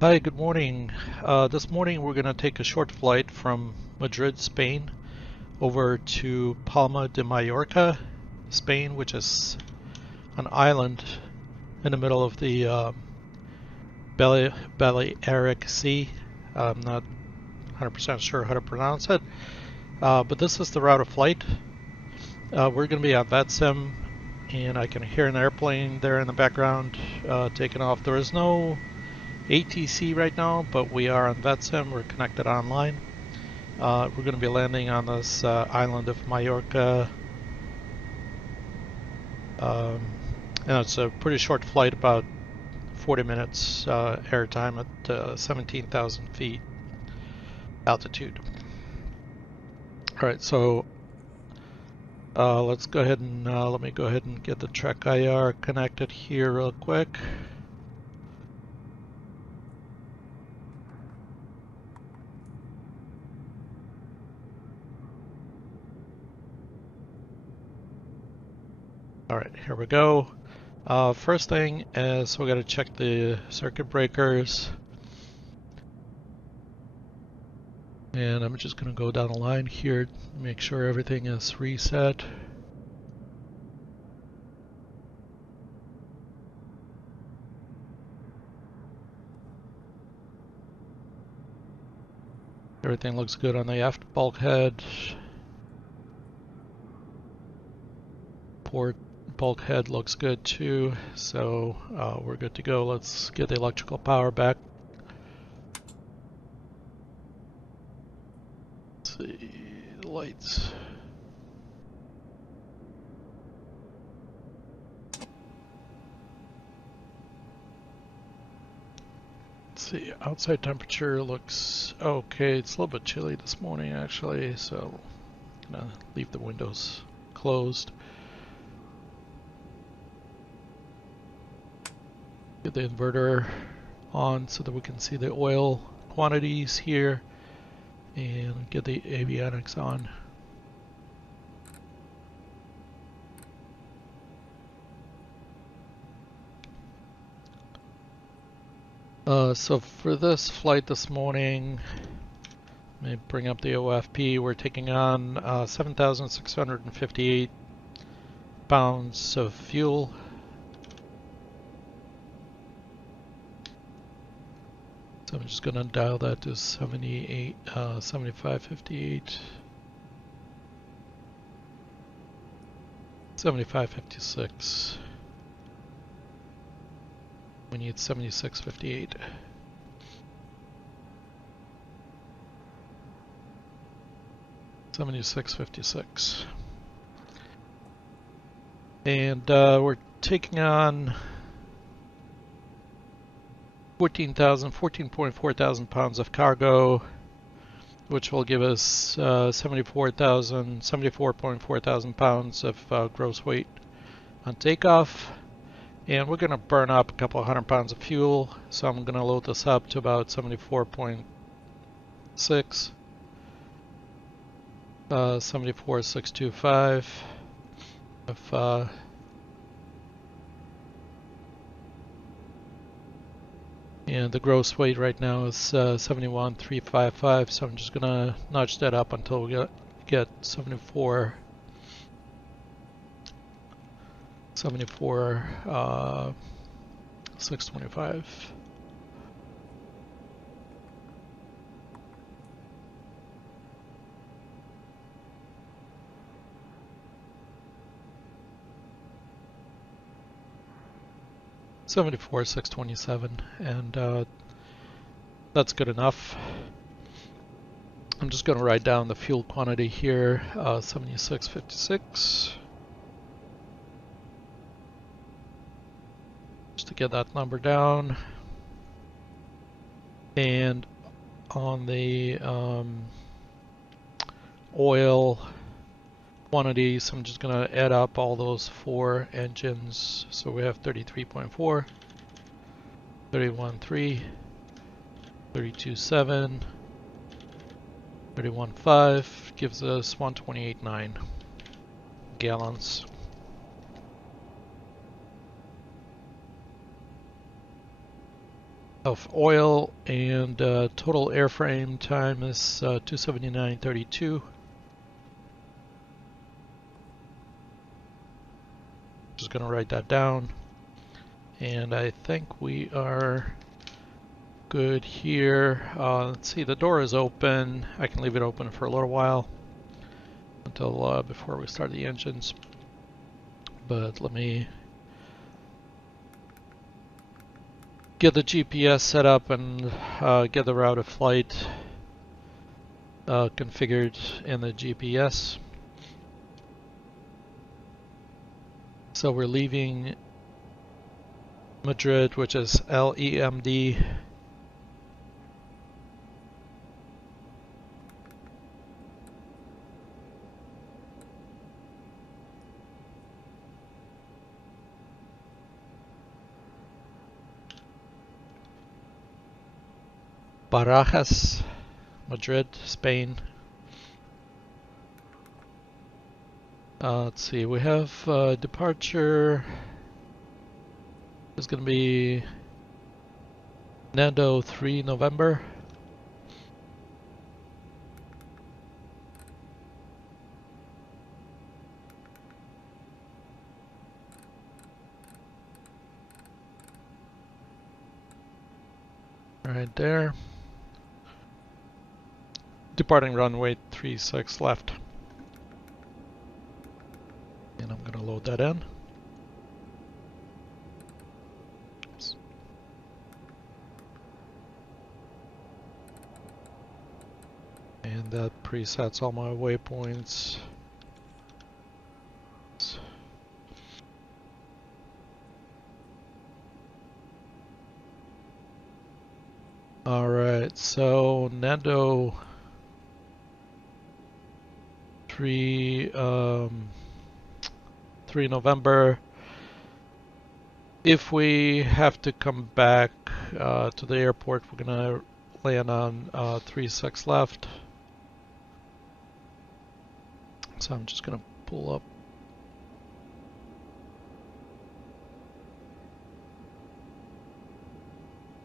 Hi, good morning. This morning we're going to take a short flight from Madrid, Spain, over to Palma de Mallorca, Spain, which is an island in the middle of the Balearic Sea. I'm not 100% sure how to pronounce it, but this is the route of flight. We're going to be on VATSIM, and I can hear an airplane there in the background taking off. There is no ATC right now, but we are on VATSIM. We're connected online. We're going to be landing on this island of Mallorca. Um, and it's a pretty short flight, about 40 minutes air time at 17,000 feet altitude. Alright, so let's go ahead and let me go ahead and get the Trek IR connected here real quick. Alright, here we go. First thing is we got to check the circuit breakers. And I'm just going to go down the line here, make sure everything is reset. Everything looks good on the aft bulkhead. Port bulkhead looks good too, so we're good to go. Let's get the electrical power back. Let's see, the lights. Let's see, outside temperature looks okay. It's a little bit chilly this morning actually, so I'm gonna leave the windows closed. Get the inverter on so that we can see the oil quantities here, and get the avionics on. So for this flight this morning, let me bring up the OFP. We're taking on 7,658 pounds of fuel. So I'm just going to dial that to 7558, 7556. We need 7658. $76.56. And we're taking on 14.4 thousand pounds of cargo, which will give us 74.4 thousand pounds of gross weight on takeoff. And we're going to burn up a couple of 100 pounds of fuel, so I'm going to load this up to about 74.6, 74,625. And the gross weight right now is 71,355, so I'm just going to nudge that up until we get 625. $74,627, and that's good enough. I'm just going to write down the fuel quantity here, 76.56. Just to get that number down. And on the oil quantities, I'm just going to add up all those four engines. So we have 33.4, 31.3, 32.7, 31.5, gives us 128.9 gallons. of oil, and total airframe time is 279.32. Just going to write that down, and I think we are good here. Let's see, the door is open. I can leave it open for a little while until before we start the engines, but let me get the GPS set up and get the route of flight configured in the GPS. So we're leaving Madrid, which is LEMD. Barajas, Madrid, Spain. Let's see, we have departure is going to be NANDO 3 November. Right there. Departing runway 36 left. And I'm going to load that in. Oops. And that presets all my waypoints. Alright, so NANDO 3 November. If we have to come back to the airport, we're gonna land on 36 left. So I'm just gonna pull up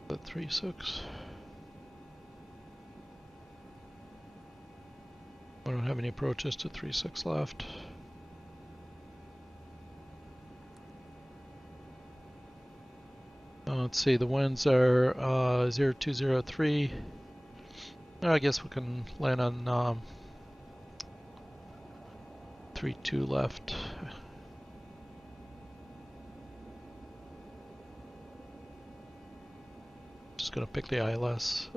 the 36. I don't have any approaches to 36 left. Let's see, the winds are 0203. I guess we can land on 32 left. Just gonna pick the ILS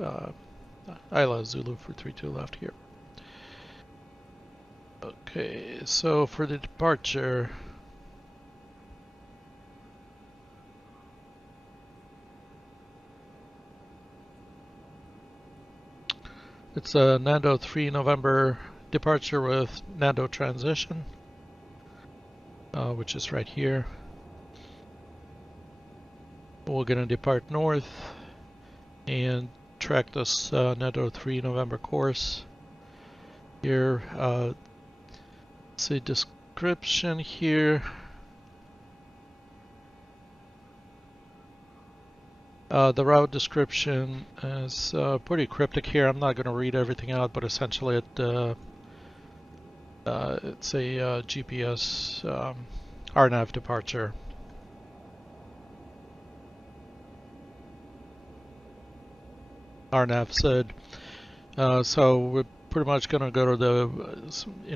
Zulu for 32 left here. Okay, so for the departure, it's a NANDO 3 November departure with NANDO transition, which is right here. We're going to depart north and track this NANDO 3 November course. Here, see description here. The route description is pretty cryptic here. I'm not going to read everything out, but essentially it's a GPS RNAV departure. RNAV said. So we're pretty much going to go to the,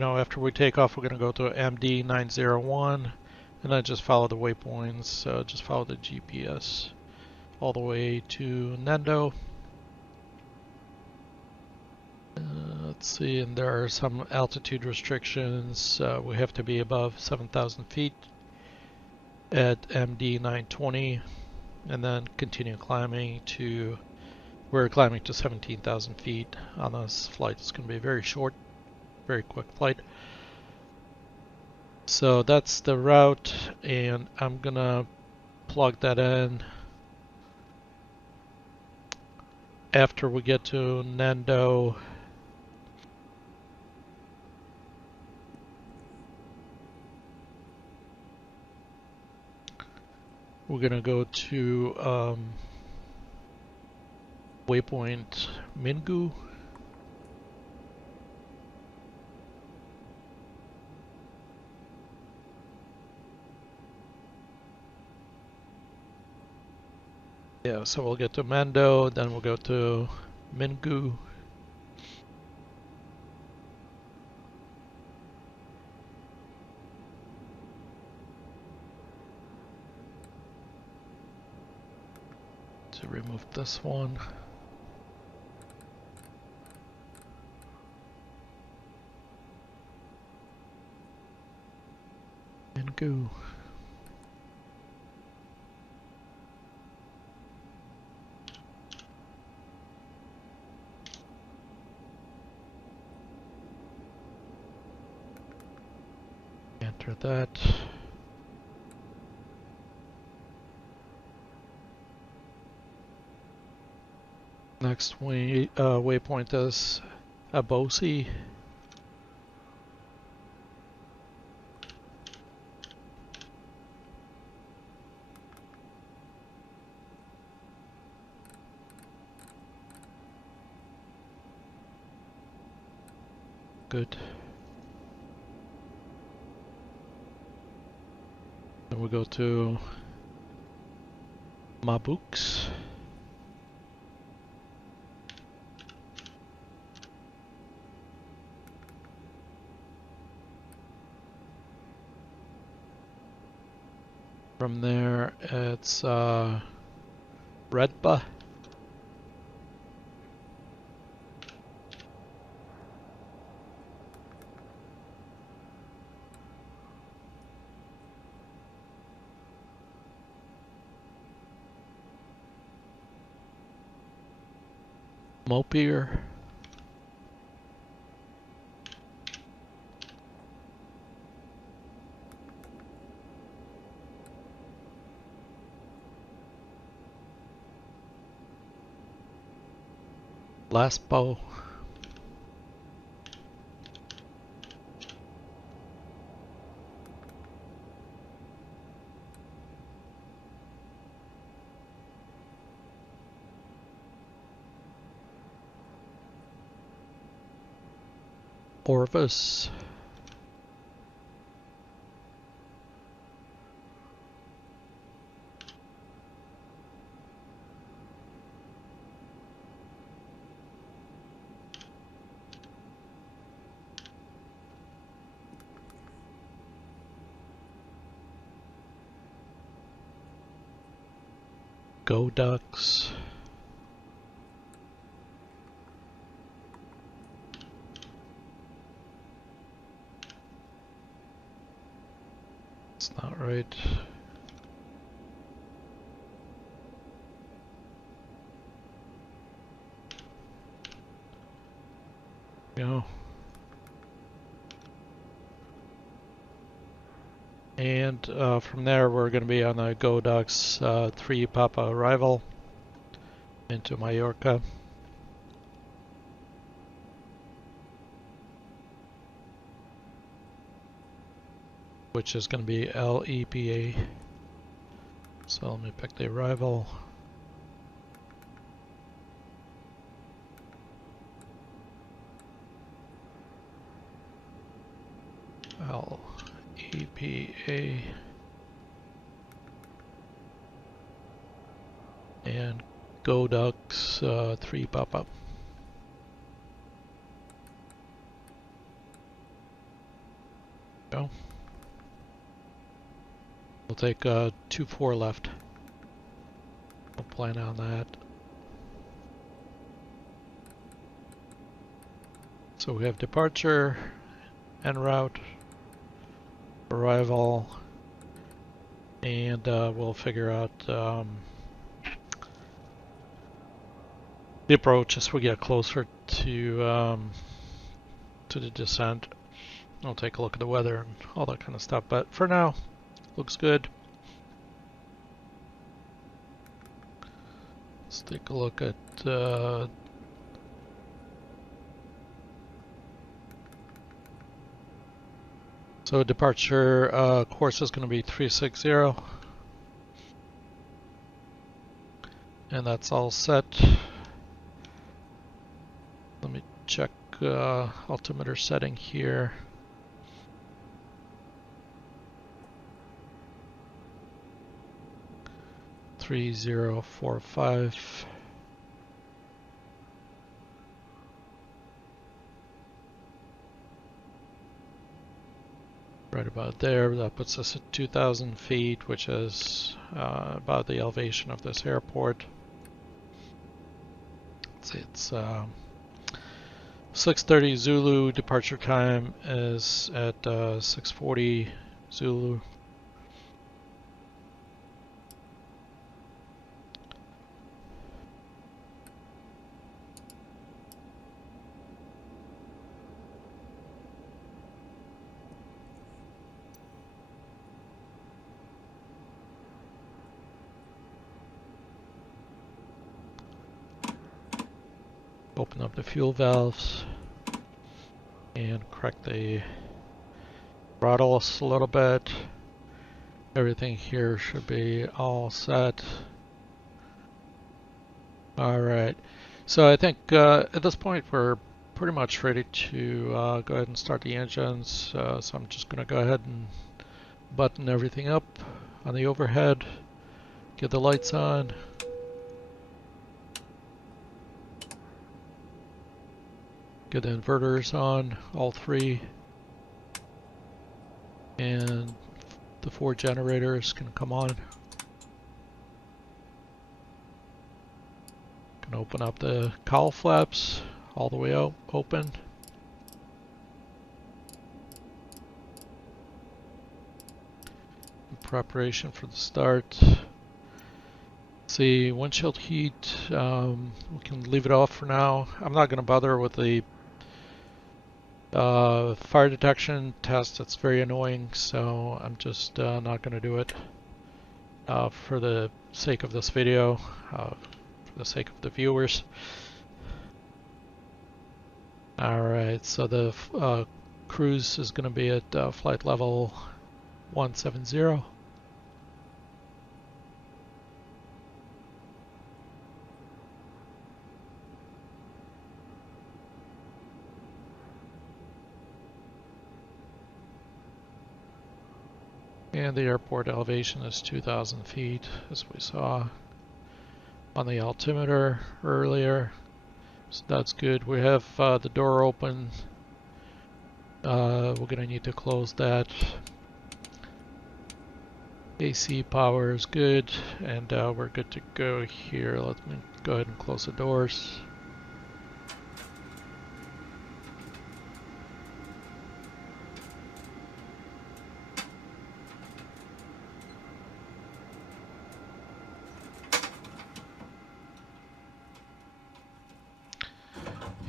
after we take off, we're going to go to MD 901, and then just follow the waypoints, just follow the GPS all the way to NANDO. Let's see, and there are some altitude restrictions. We have to be above 7,000 feet at MD 920, and then continue climbing to, we're climbing to 17,000 feet on this flight. It's going to be a very short, very quick flight. So that's the route, and I'm going to plug that in after we get to NANDO. We're going to go to waypoint Mingu. Yeah, so we'll get to Mando, then we'll go to Mingu. To remove this one. Mingu. Enter that. Next waypoint is Abosi. Good. Then we'll go to Mabuks. From there, it's Redba. Mopier. Laspo. Orvis. GODOX. It's not right. Go. And from there we're going to be on the GODOX 3 Papa arrival into Mallorca. Which is going to be LEPA. So let me pick the arrival. LEPA. And GODOX 3 pop-up. Go. We'll take 2-4 left. We'll plan on that. So we have departure, en route, arrival, and we'll figure out the approach as we get closer to the descent. I'll take a look at the weather and all that kind of stuff, but for now, looks good. Let's take a look at so departure course is going to be 360, and that's all set. altimeter setting here. $3045. Right about there. That puts us at 2,000 feet, which is about the elevation of this airport. It's 6:30 Zulu. Departure time is at 6:40 Zulu. Open up the fuel valves and crack the throttles a little bit. Everything here should be all set. Alright, so I think at this point we're pretty much ready to go ahead and start the engines. So I'm just going to go ahead and button everything up on the overhead, get the lights on. Get the inverters on, all three, and the 4 generators can come on. Can open up the cowl flaps all the way out, open. In preparation for the start. See, windshield heat, we can leave it off for now. I'm not going to bother with the fire detection test. It's very annoying, so I'm just not going to do it for the sake of this video, for the sake of the viewers. Alright, so the cruise is going to be at flight level 170. And the airport elevation is 2,000 feet, as we saw on the altimeter earlier. So that's good. We have the door open. We're going to need to close that. AC power is good, and we're good to go here. Let me go ahead and close the doors.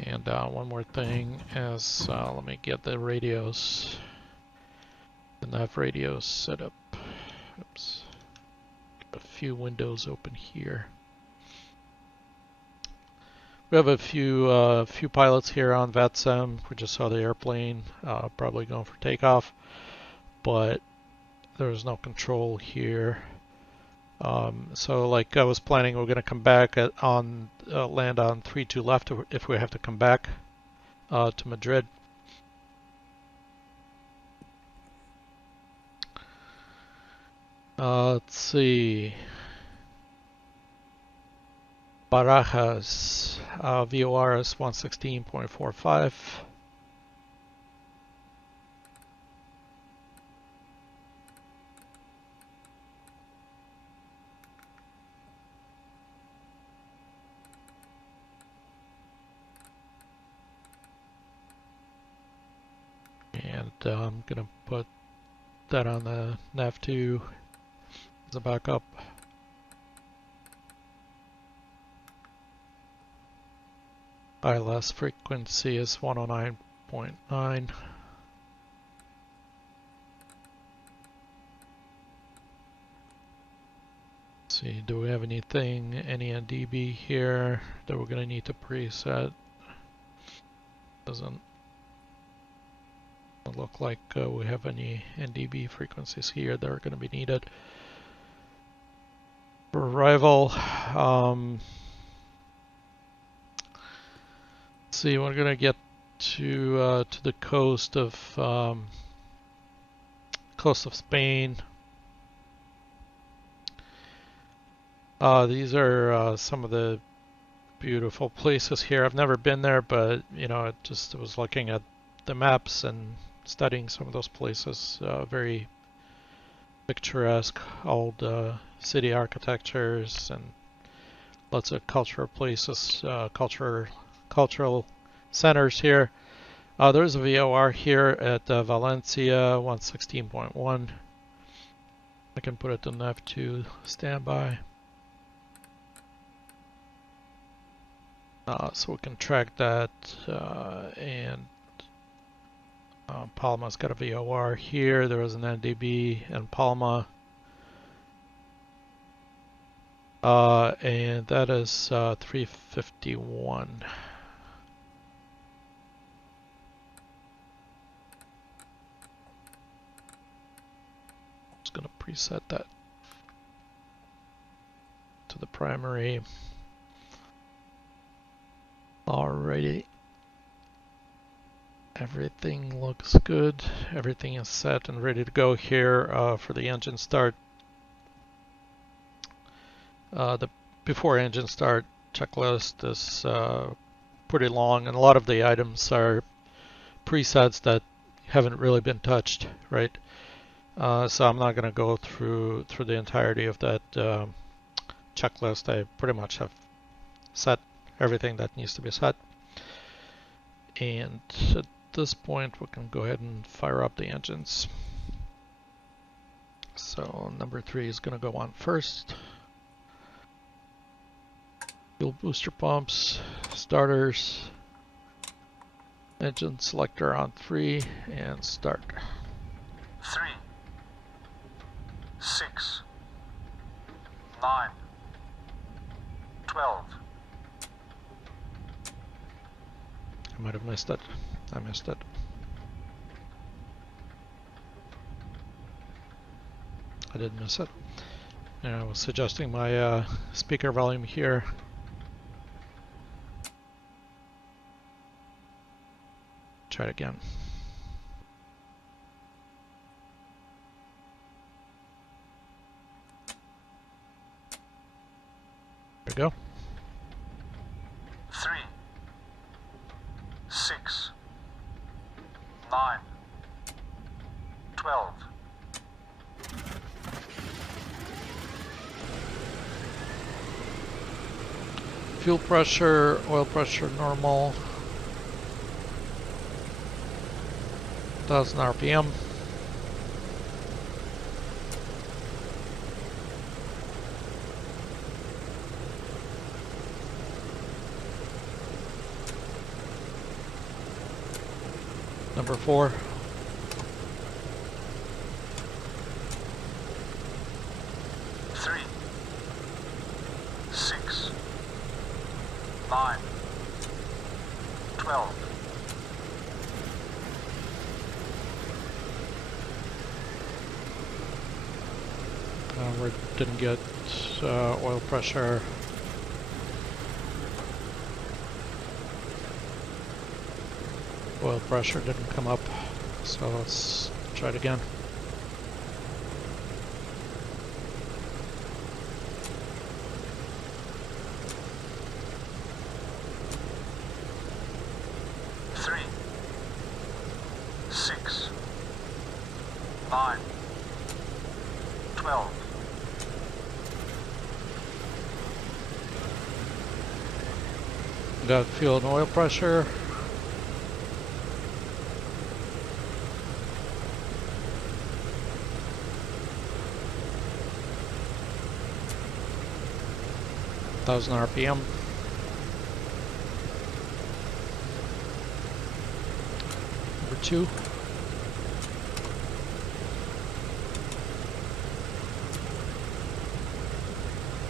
And one more thing is, let me get the radios, the nav radios set up. Oops. Got a few windows open here. We have a few pilots here on VATSIM. We just saw the airplane, probably going for takeoff, but there's no control here. So like I was planning, we're going to come back land on 32 left if we have to come back to Madrid. Let's see. Barajas, VOR is 116.45. And I'm going to put that on the nav2 as a backup. ILS frequency is 109.9. See, do we have anything, any NDB here that we're going to need to preset? Doesn't look like we have any NDB frequencies here that are going to be needed. For arrival, see, we're going to get to the coast of Spain. These are some of the beautiful places here. I've never been there, but you know, I was looking at the maps and studying some of those places. Very picturesque, old city architectures and lots of cultural places, cultural centers here. There's a VOR here at Valencia 116.1. I can put it on F2 standby. So we can track that, and Palma's got a VOR here. There was an NDB in Palma. And that is 351. I'm just going to preset that to the primary. Alrighty. Everything looks good. Everything is set and ready to go here for the engine start. The before engine start checklist is pretty long, and a lot of the items are presets that haven't really been touched, right? So I'm not going to go through the entirety of that checklist. I pretty much have set everything that needs to be set. And at this point, we can go ahead and fire up the engines. So number 3 is going to go on first. Fuel booster pumps, starters, engine selector on 3, and start. 3, 6, 9, 12. I might have missed it. I missed it. I did miss it. And I was adjusting my speaker volume here. Try it again. There we go. 3, 6, 9, 12. Fuel pressure, oil pressure normal. 1000 RPM. Number 4. Three, 6, 9, 12. We didn't get oil pressure. Oil pressure didn't come up, so let's try it again. Three, 6, 9, 12. Got fuel and oil pressure. Thousand RPM. Number 2.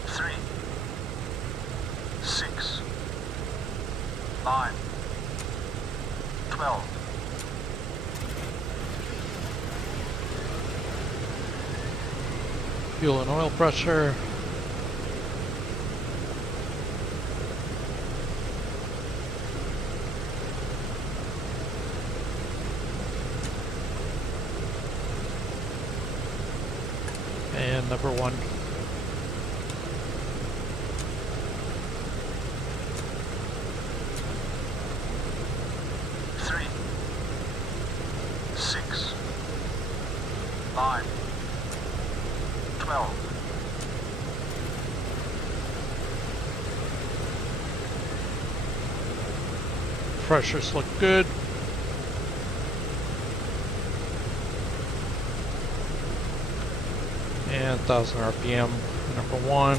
Three, 6, 9, 12. Fuel and oil pressure. and number 1. Three, 6, 9, 12. Pressures look good. And 1000 RPM, number 1.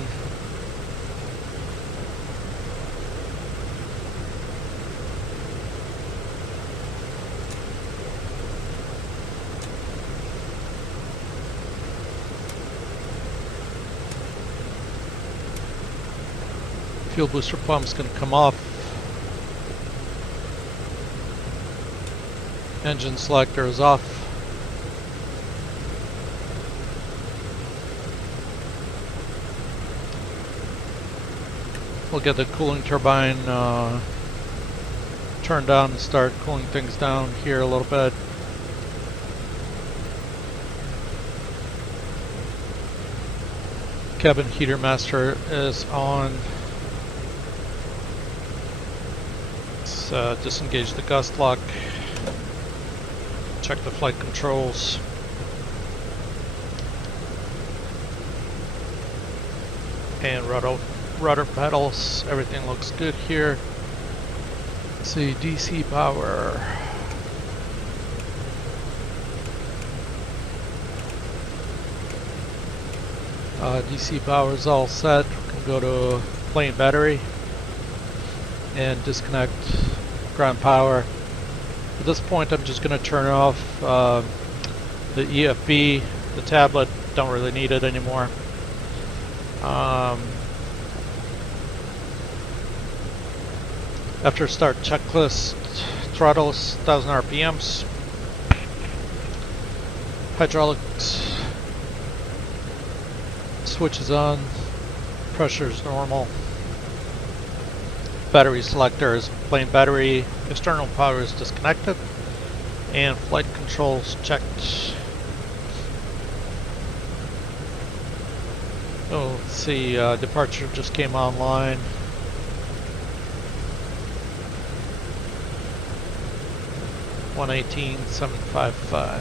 Fuel booster pump's going to come off. Engine selector is off. We'll get the cooling turbine turned on and start cooling things down here a little bit. Cabin heater master is on. Let's disengage the gust lock. Check the flight controls. And rudder pedals. Everything looks good here. Let's see, DC power. DC power is all set. We can go to plane battery and disconnect ground power. At this point, I'm just going to turn off the EFB, the tablet. Don't really need it anymore. After start checklist, throttles 1000 RPMs. Hydraulics switch is on. Pressure is normal. Battery selector is plain battery. External power is disconnected. And flight controls checked. Oh, let's see, departure just came online. $118,755.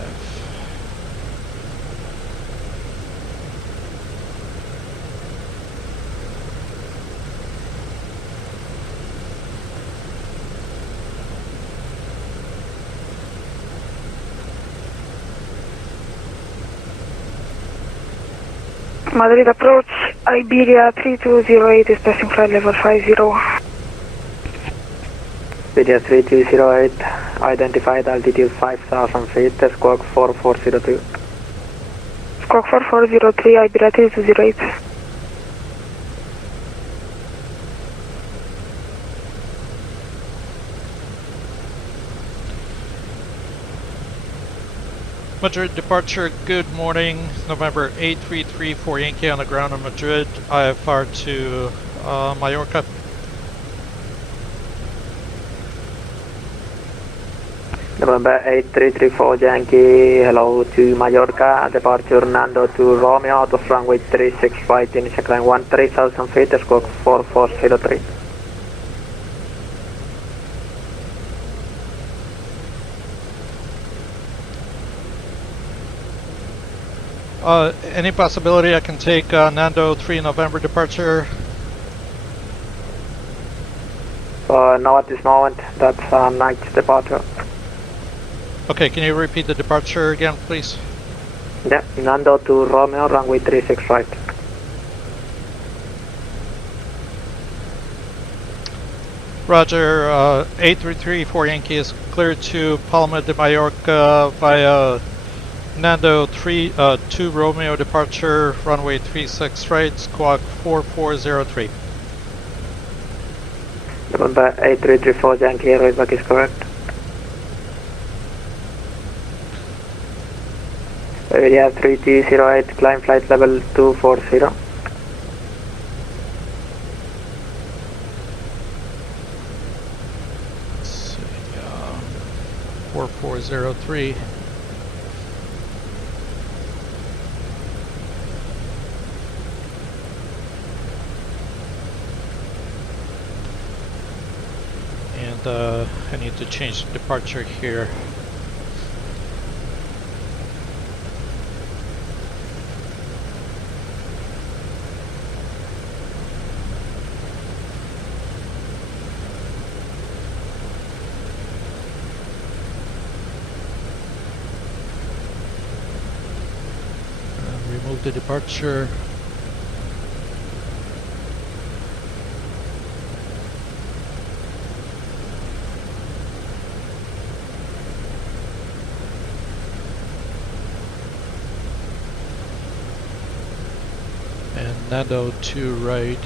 Madrid approach, Iberia 3208 is passing flight level 50. Iberia 3208, identified altitude 5000 feet, squawk 4402. Squawk 4403, Iberia 3208. Madrid departure, good morning. November 8334 Yankee on the ground in Madrid. IFR to Mallorca. November 8334 Yankee, hello to Mallorca, departure NANDO to Romeo, out of runway 36 right, initial climb 3000 feet, squawk 4403. Any possibility I can take NANDO 3 November departure? No, at this moment, that's night departure. Okay, can you repeat the departure again, please? Yeah, NANDO to Romeo, runway 36 right. Roger, 8334 Yankee is cleared to Palma de Mallorca via NANDO 2 Romeo departure, runway 36 right, squawk 4403. November 8334 Yankee, readback is correct. Area 3208, climb flight level 240. Let's see, 4403. I need to change the departure here. Remove the departure. And NANDO to right.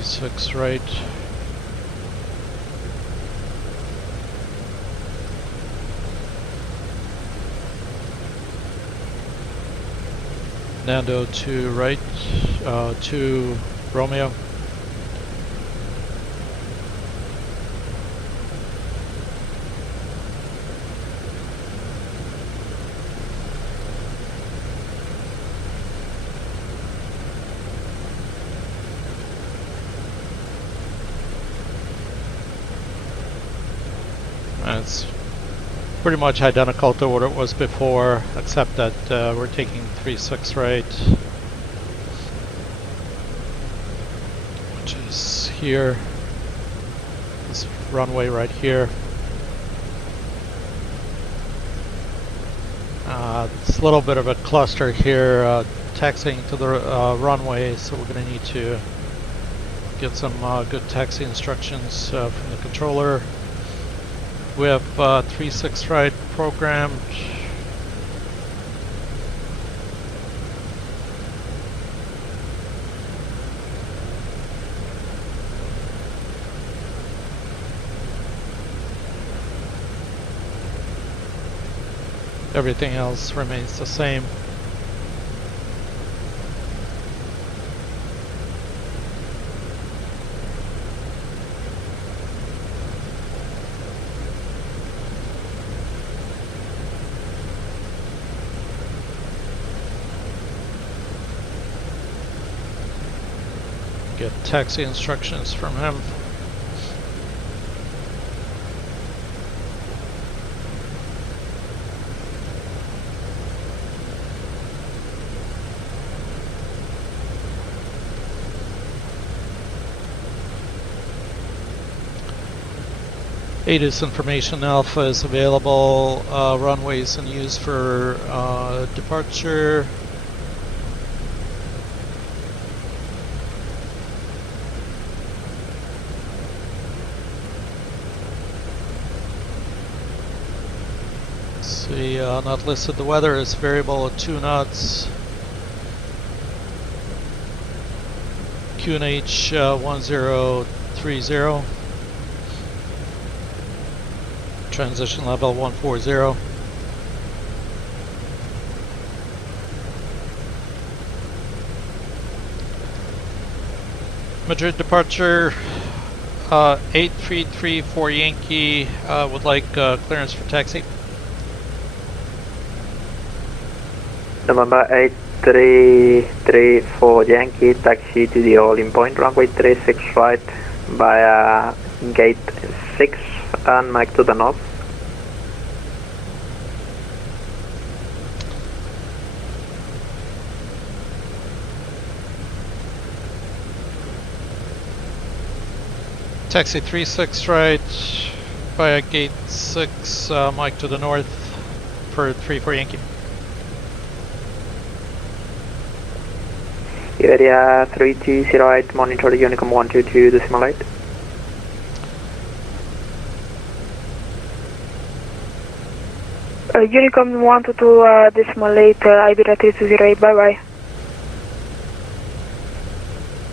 Six right. NANDO to right, to Romeo. It's pretty much identical to what it was before, except that we're taking 36 right, which is here, this runway right here. It's a little bit of a cluster here, taxiing to the runway, so we're going to need to get some good taxi instructions from the controller. We have 36 right programmed. Everything else remains the same. Get taxi instructions from him. ATIS information alpha is available. Runways in use for departure. See, not listed. The weather is variable at 2 knots. QNH 1030. Transition level 140. Madrid departure 8334 Yankee would like clearance for taxi. November 8334 Yankee, taxi to the holding point, runway 36 right via gate 6 and Mike to the north. Taxi 36 right via gate 6, Mike to the north for 34 Yankee. Area 3208, monitor Unicom 122 decimal 8. Unicom 122 decimal 8, Iberia 3208, bye bye.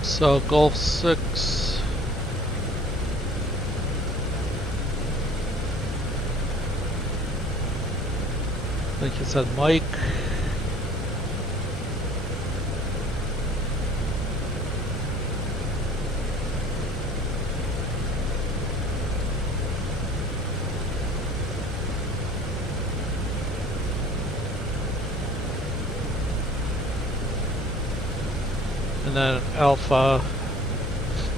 So Golf 6. I think you said Mike. And then Alpha,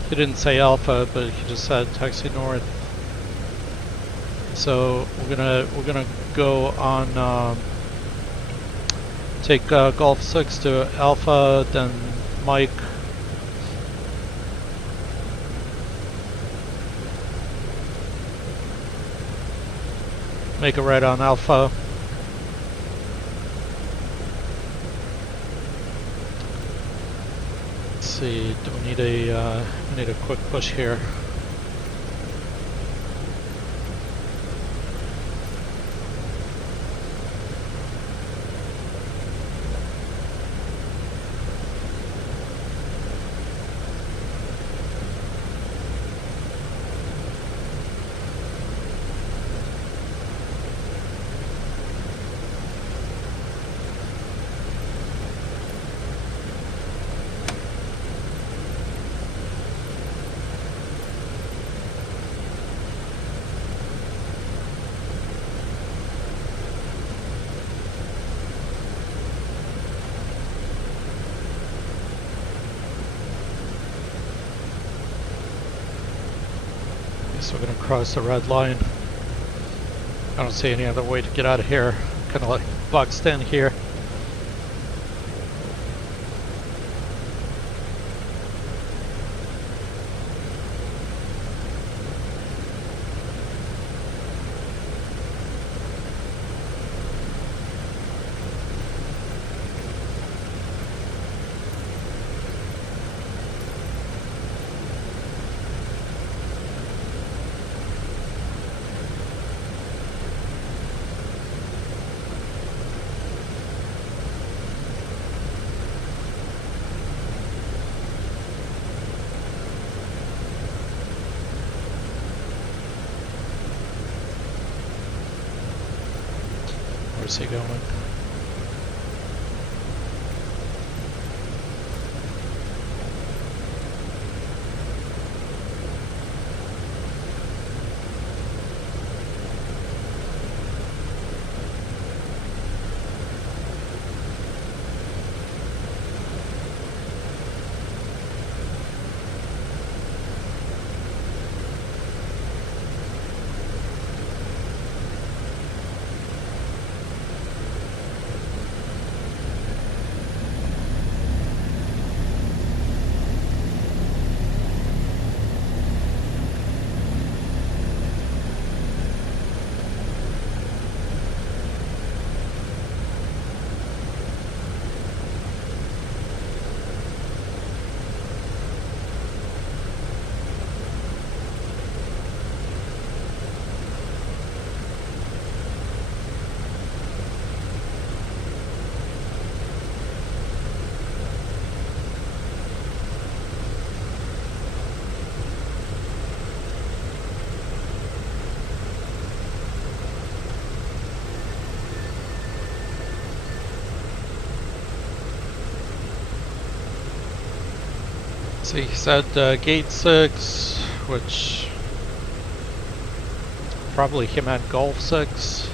he didn't say Alpha, but he just said taxi north. So we're gonna go on take Golf 6 to Alpha, then Mike. Make a right on Alpha. See, do we need a quick push here? So we're going to cross the red line. I don't see any other way to get out of here. Kind of like boxed in here. Where's he going? So he said gate 6, which probably him at Golf 6.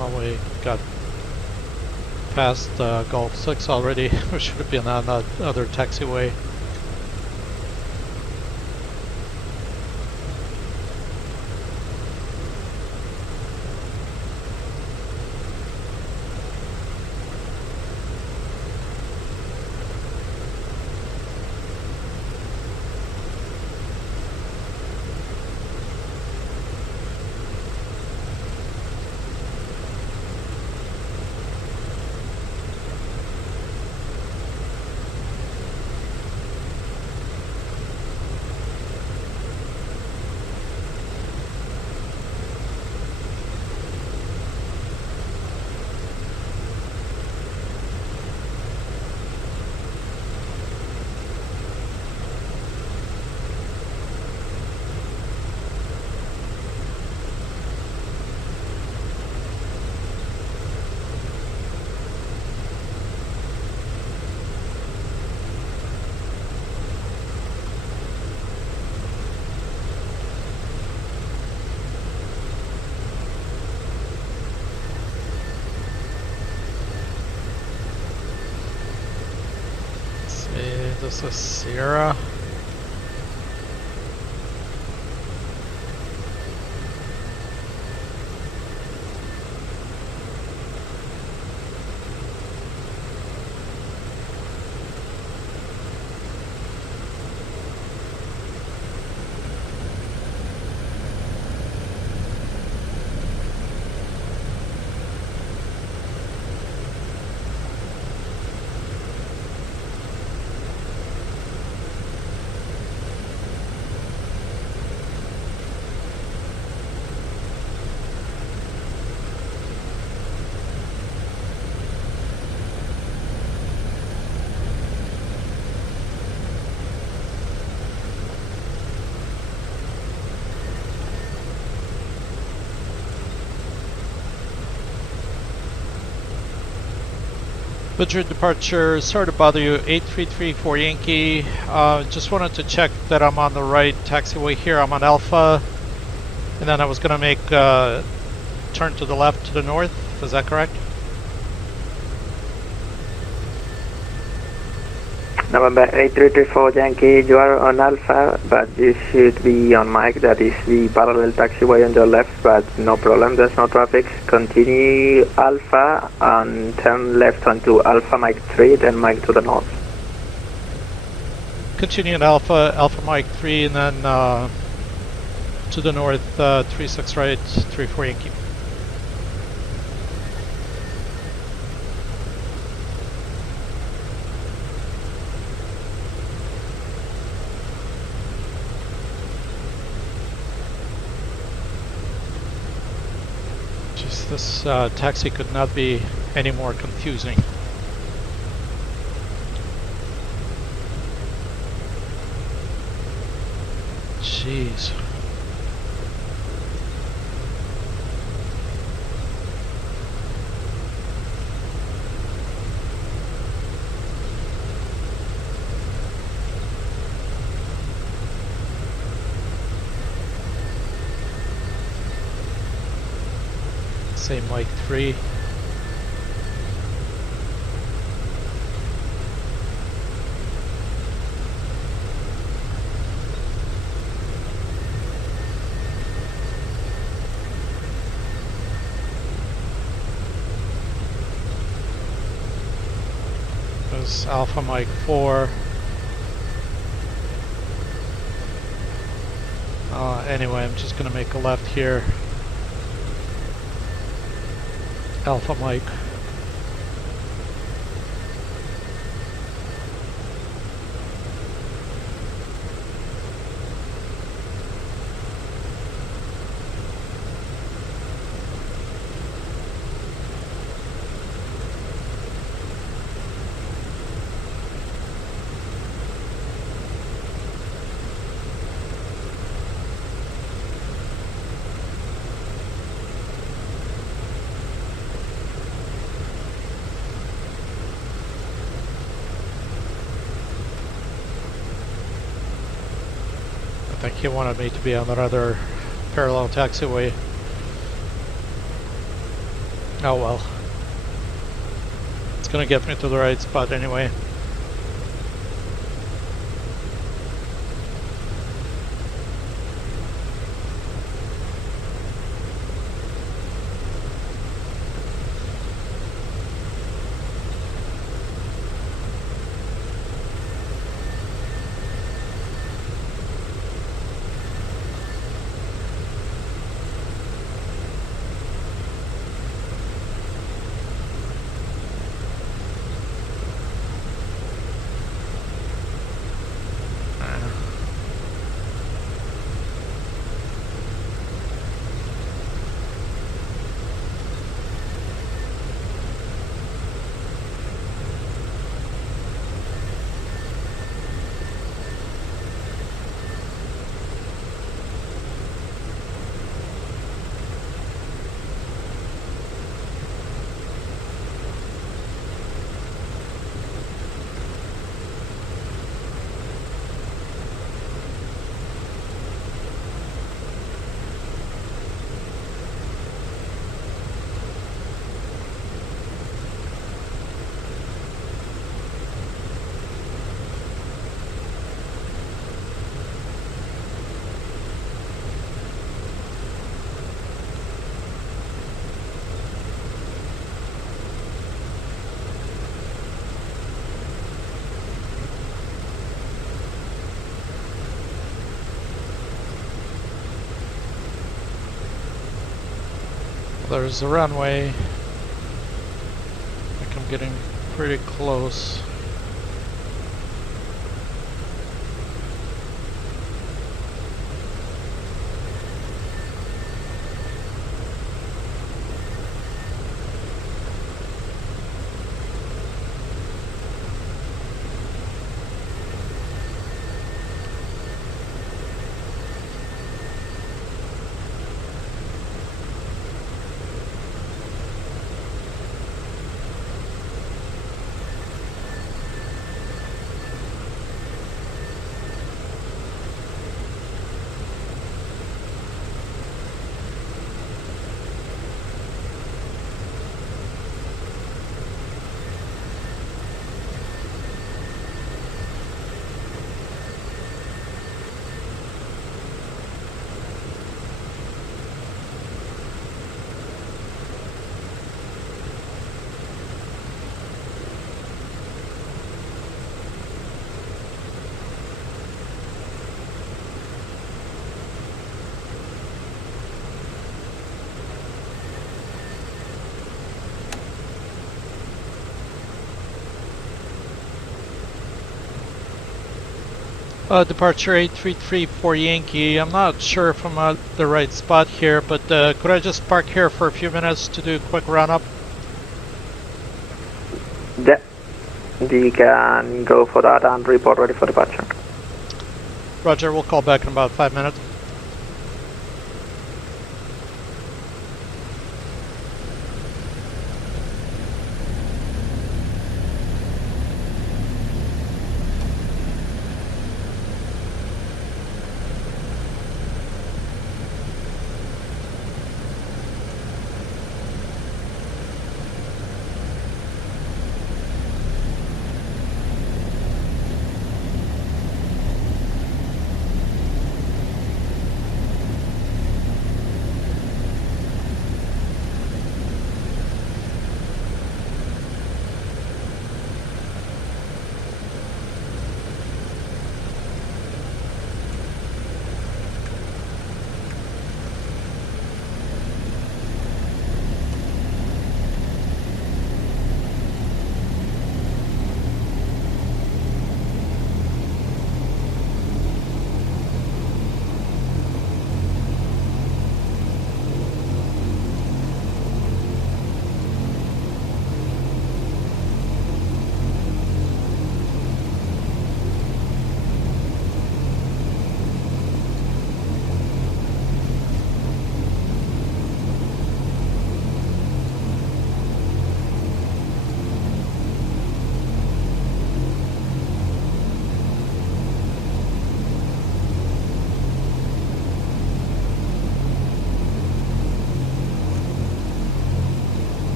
Well, we got past Gulf 6 already. We should have been on that other taxiway. This is Sierra. Madrid departure, sorry to bother you, 8334 Yankee. Just wanted to check that I'm on the right taxiway here. I'm on Alpha, and then I was going to make a turn to the left to the north. Is that correct? November 8334 Yankee, you are on Alpha, but you should be on Mike. That is the parallel taxiway on your left, but no problem, there's no traffic. Continue Alpha and turn left onto Alpha Mike 3, then Mike to the north. Continue in Alpha, Alpha Mike 3, and then to the north, 36 right, 34 Yankee. This taxi could not be any more confusing. Jeez. Same Mike 3. There's Alpha Mike 4. Anyway, I'm just gonna make a left here. Alpha Mike. I think he wanted me to be on that other parallel taxiway. Oh well. It's gonna get me to the right spot anyway. There's the runway. I think I'm getting pretty close. Departure 8334 Yankee. I'm not sure if I'm at the right spot here, but could I just park here for a few minutes to do a quick run-up? Yeah, you can go for that and report ready for departure. Roger, we'll call back in about 5 minutes.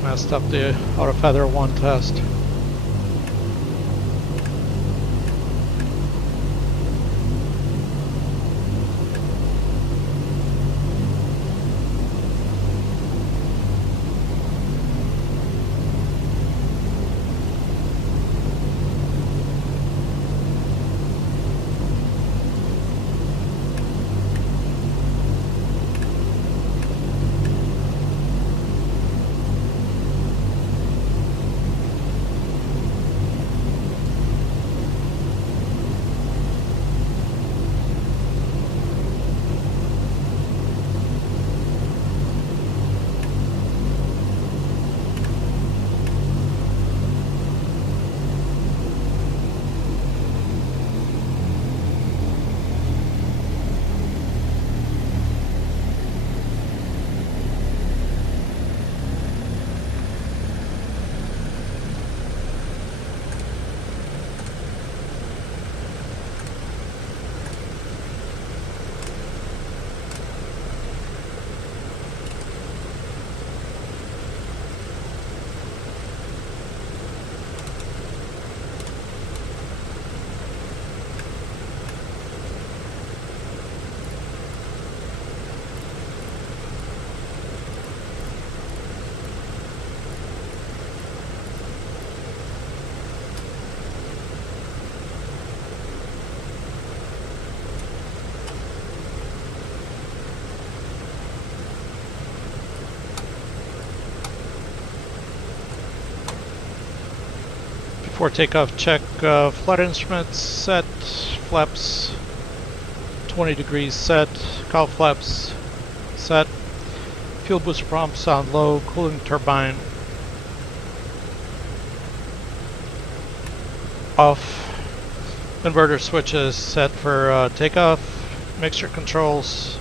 I messed up the auto feather 1 test. Before takeoff, check flight instruments set, flaps 20 degrees set, cowl flaps set, fuel booster pumps on low, cooling turbine off, inverter switches set for takeoff, mixture controls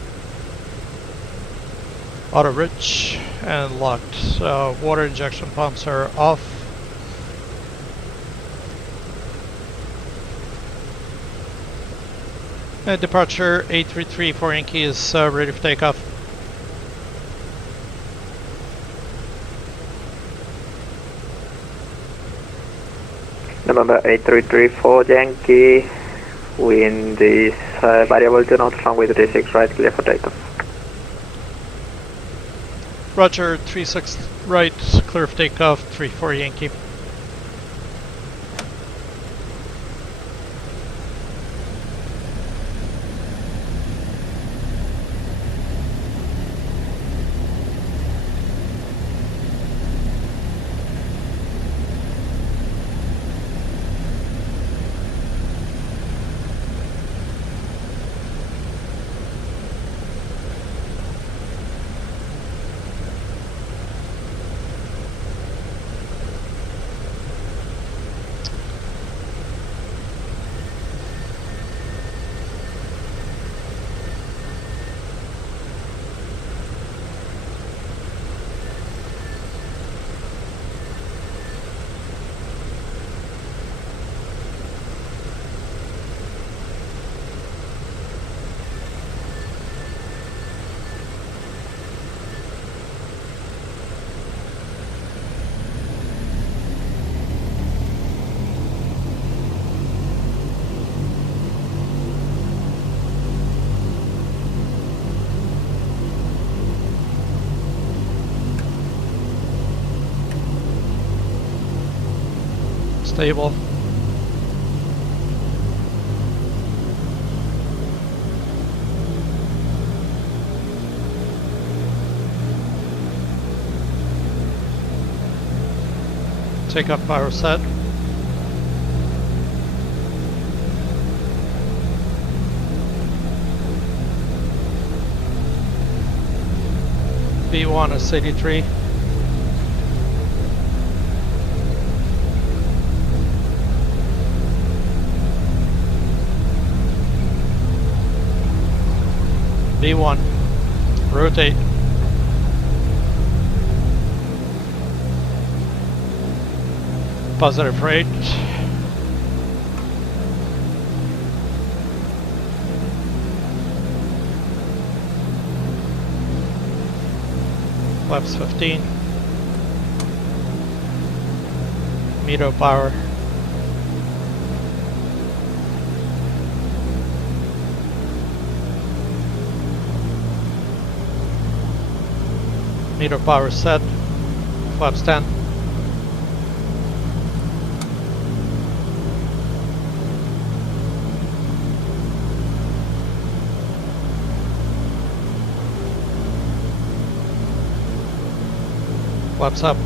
auto rich and locked, water injection pumps are off. Departure 833 for Yankee is ready for takeoff. November 833 for Yankee, wind is variable to north, runway 36 right, clear for takeoff. Roger, 36 right, clear for takeoff, 34 Yankee. Stable. Takeoff power set. B1 is 83. B1, rotate. Positive rate. Flaps 15. meter power. Meter power set, flaps 10. Flaps up.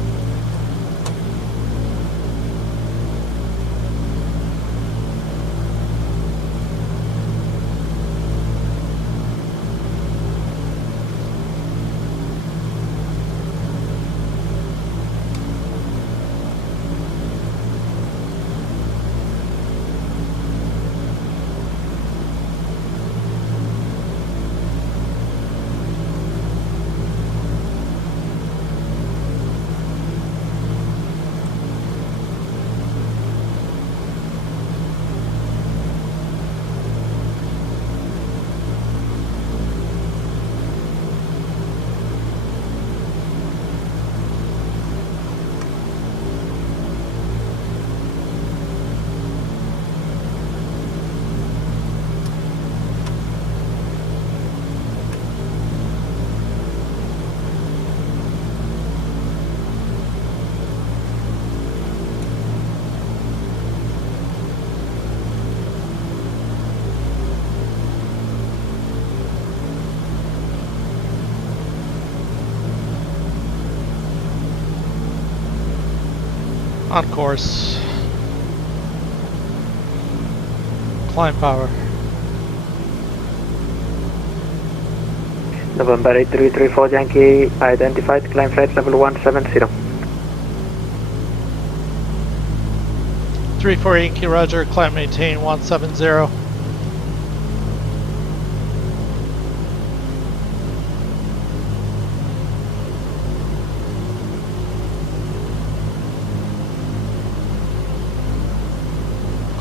On course. Climb power. November 8334 Yankee identified, climb flight level 170. 34 Yankee Roger, climb maintain 170.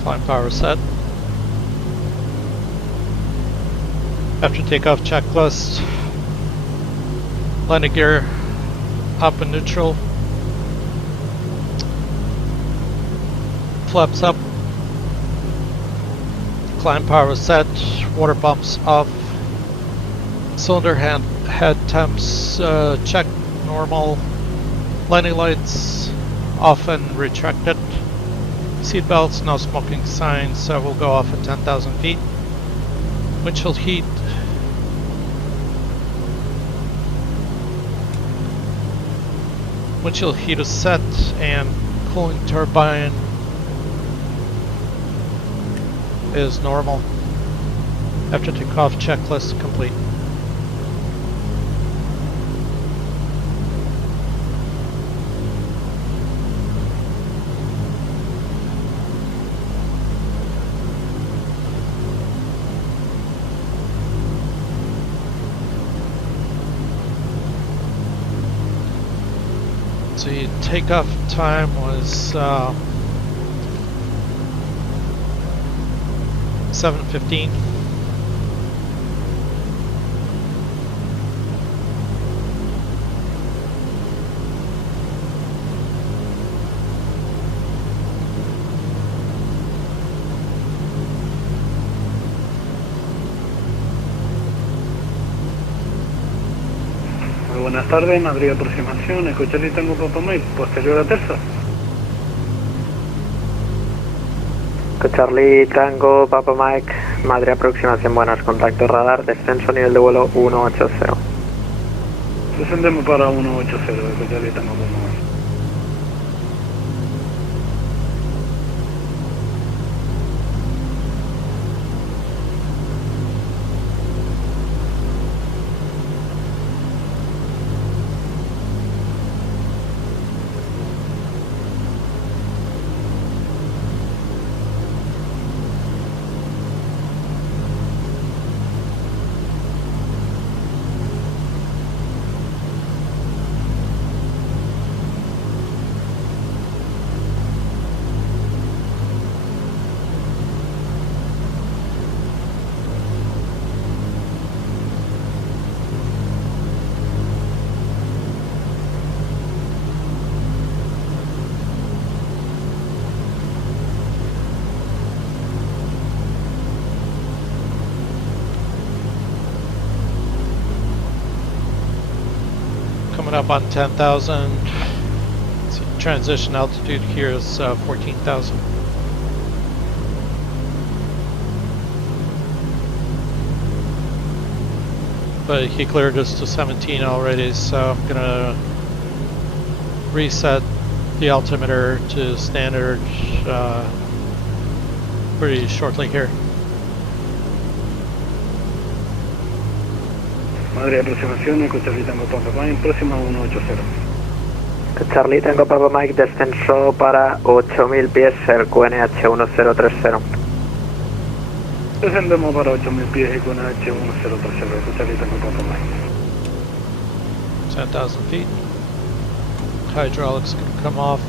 Climb power set. After takeoff checklist. Landing gear up and neutral. Flaps up. Climb power set. Water pumps off. Cylinder head temps check normal. Landing lights off and retracted. Seat belts, no smoking signs, so we'll go off at 10,000 feet. Windshield heat. Windshield heat is set and cooling turbine is normal. After takeoff checklist complete. The takeoff time was 7:15. Buenas tardes, Madrid aproximación, escuché si tengo Papa Mike, posterior a terza. Charlie Tango, Papa Mike, Madrid aproximación, buenas, contacto radar, descenso, nivel de vuelo 180. Descendemos para 180, escuché si tengo Papa Mike. Coming up on 10,000. Transition altitude here is 14,000. But he cleared us to 17 already, so I'm gonna reset the altimeter to standard pretty shortly here. Madrid, aproximación, Charlie Tango Papa Mike, próxima 180. Charlie Tango Papa Mike, descenso para 8000 pies, el QNH 1030. Descendemos para 8000 pies y QNH 1030, Charlie Tango Papa Mike. 10,000 feet. Hydraulics gonna come off.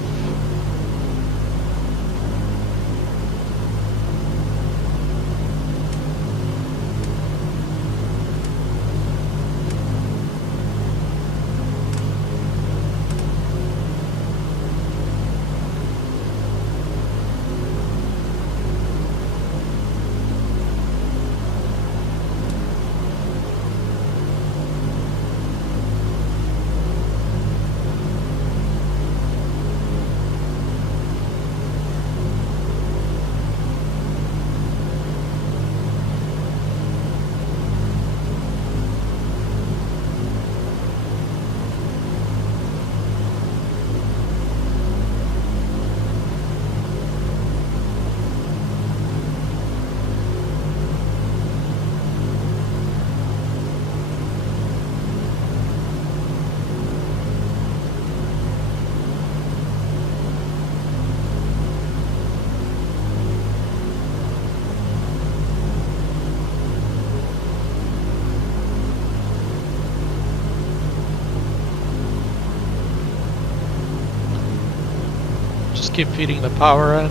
Just keep feeding the power in.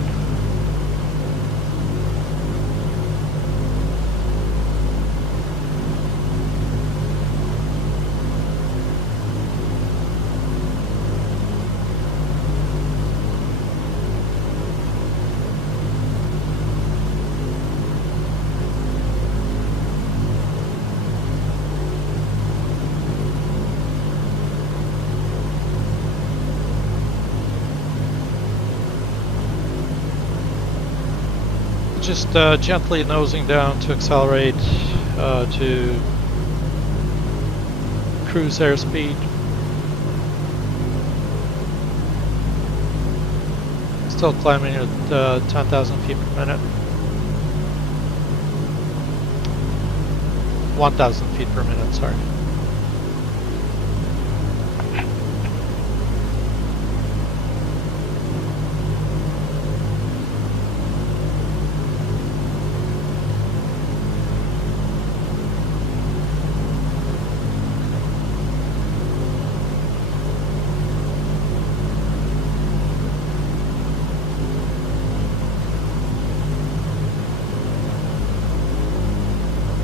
Just gently nosing down to accelerate to cruise airspeed. Still climbing at 10,000 feet per minute. 1,000 feet per minute, sorry.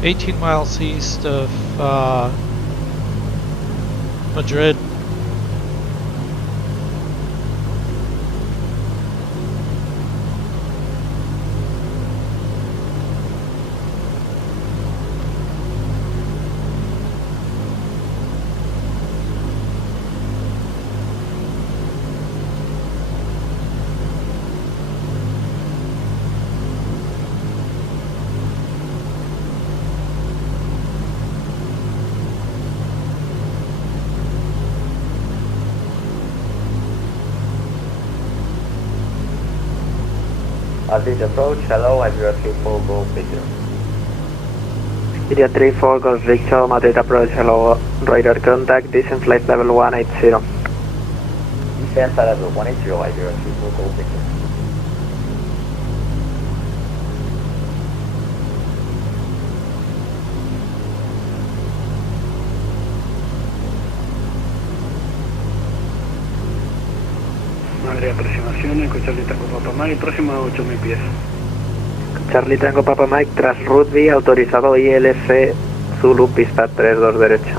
$18 miles east of Madrid. As this approach, hello, Iberia 34 Golf Victor. Iberia 34 Golf Victor, Madrid approach, hello, radar contact, descent flight level 180. Descent level 180, Iberia 34 Golf Victor. Madrid, aproximaciones, con Charlie Tango Papa Mike, próxima a 8000 pies. Charlie Tango Papa Mike, tras Rugby, autorizado ILC, Zulu, pista 32 derecha.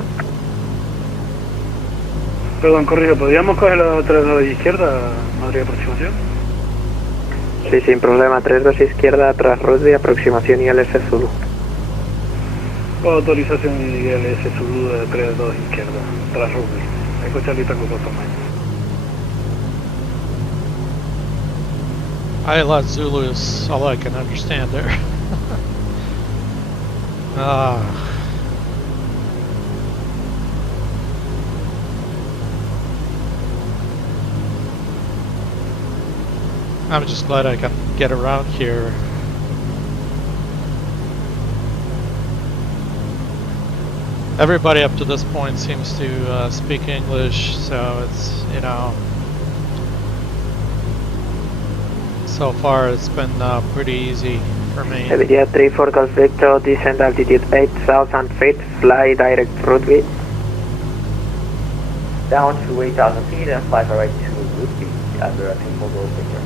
Perdón, corrijo, ¿podríamos coger la 32 izquierda, Madrid, aproximación? Sí, sin problema, 32 izquierda, tras Rugby, aproximación ILS Zulu. Autorización ILS Zulu de 32 izquierda, tras Rugby. Echo Charlie Tango Papa Mike. Isla Zulu is all I can understand there. Ah. I'm just glad I can get around here. Everybody up to this point seems to speak English, so it's, you know, so far it's been pretty easy for me. Iberia 34 Golf Victor, descent altitude 8,000 feet, fly direct route B. Down to 8,000 feet and fly direct to route B, under a tempo Golf Victor.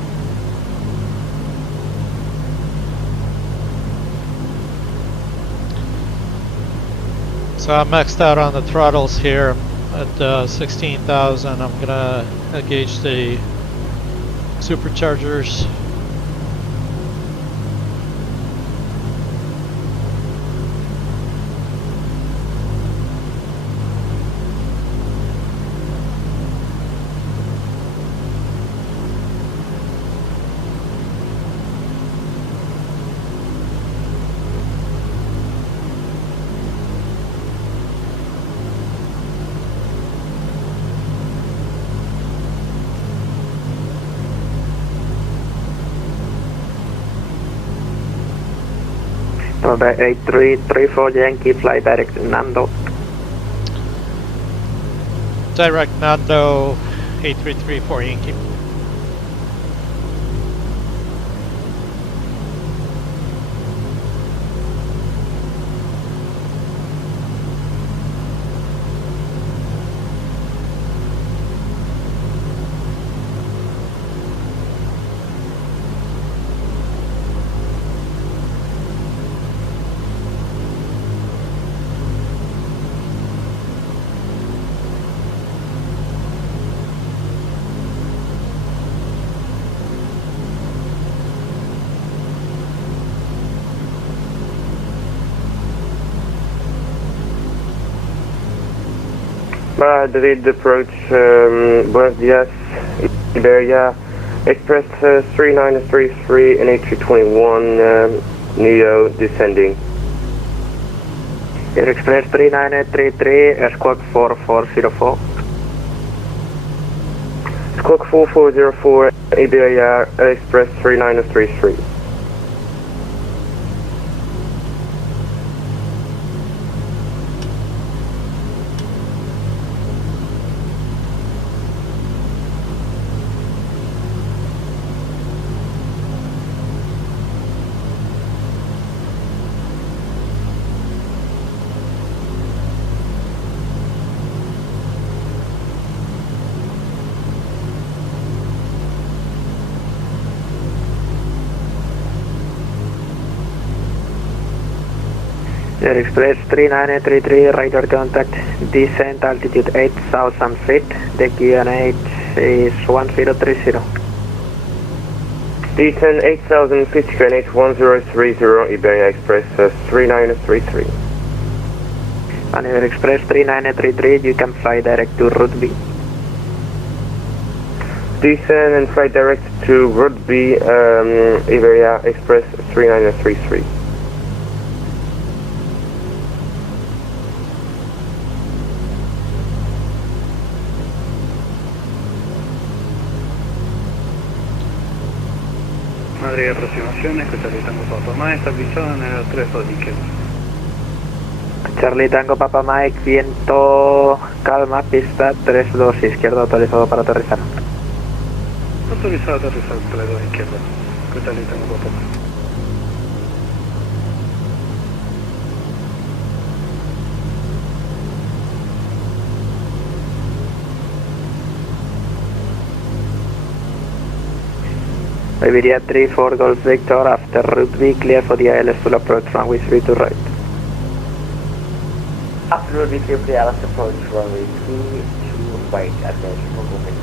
So I'm maxed out on the throttles here at 16,000. I'm gonna gauge the superchargers. November 8334 Yankee, fly direct to NANDO. Direct NANDO 8334 Yankee. Madrid approach, Buenos Dias, Iberia, Express 3933 and 8321, Neo descending. Air Express 3933, Squawk 4404. Squawk 4404, Iberia, Express 3933. Air Express 3933, radar contact, descent altitude 8,000 feet, the QNH is 1030. Descend 8,000 feet, QNH 1030, Iberia Express 3933. On Air Express 3933, you can fly direct to route B. Descend and fly direct to route B, Iberia Express 3933. Madrid aproximación, Echo Charlie Tango Papa Mike, estabilizado en el 32 de izquierda. Charlie Tango Papa Mike, viento, calma, pista 32 izquierda, autorizado para aterrizar. Autorizado a aterrizar 32 de izquierda, Echo Charlie Tango Papa Mike. Iberia 34 Golf Victor, after route B, clear for the ILS full approach, runway 3 to right. After route B, clear for the ILS approach, runway 3 to right, attention for Golf Victor.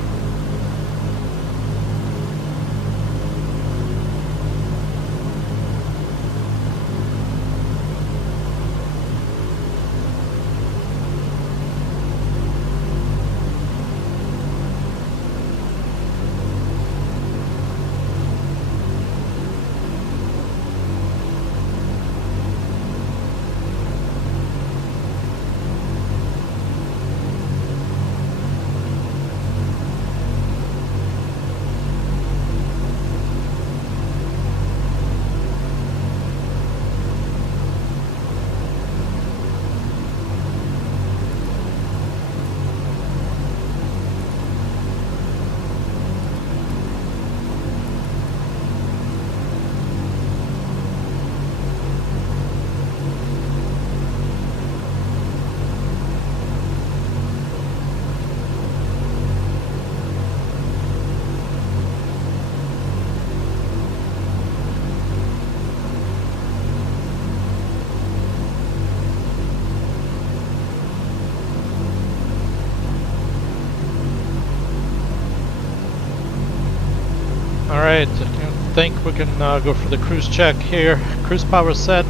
Alright, I think we can go for the cruise check here. Cruise power set.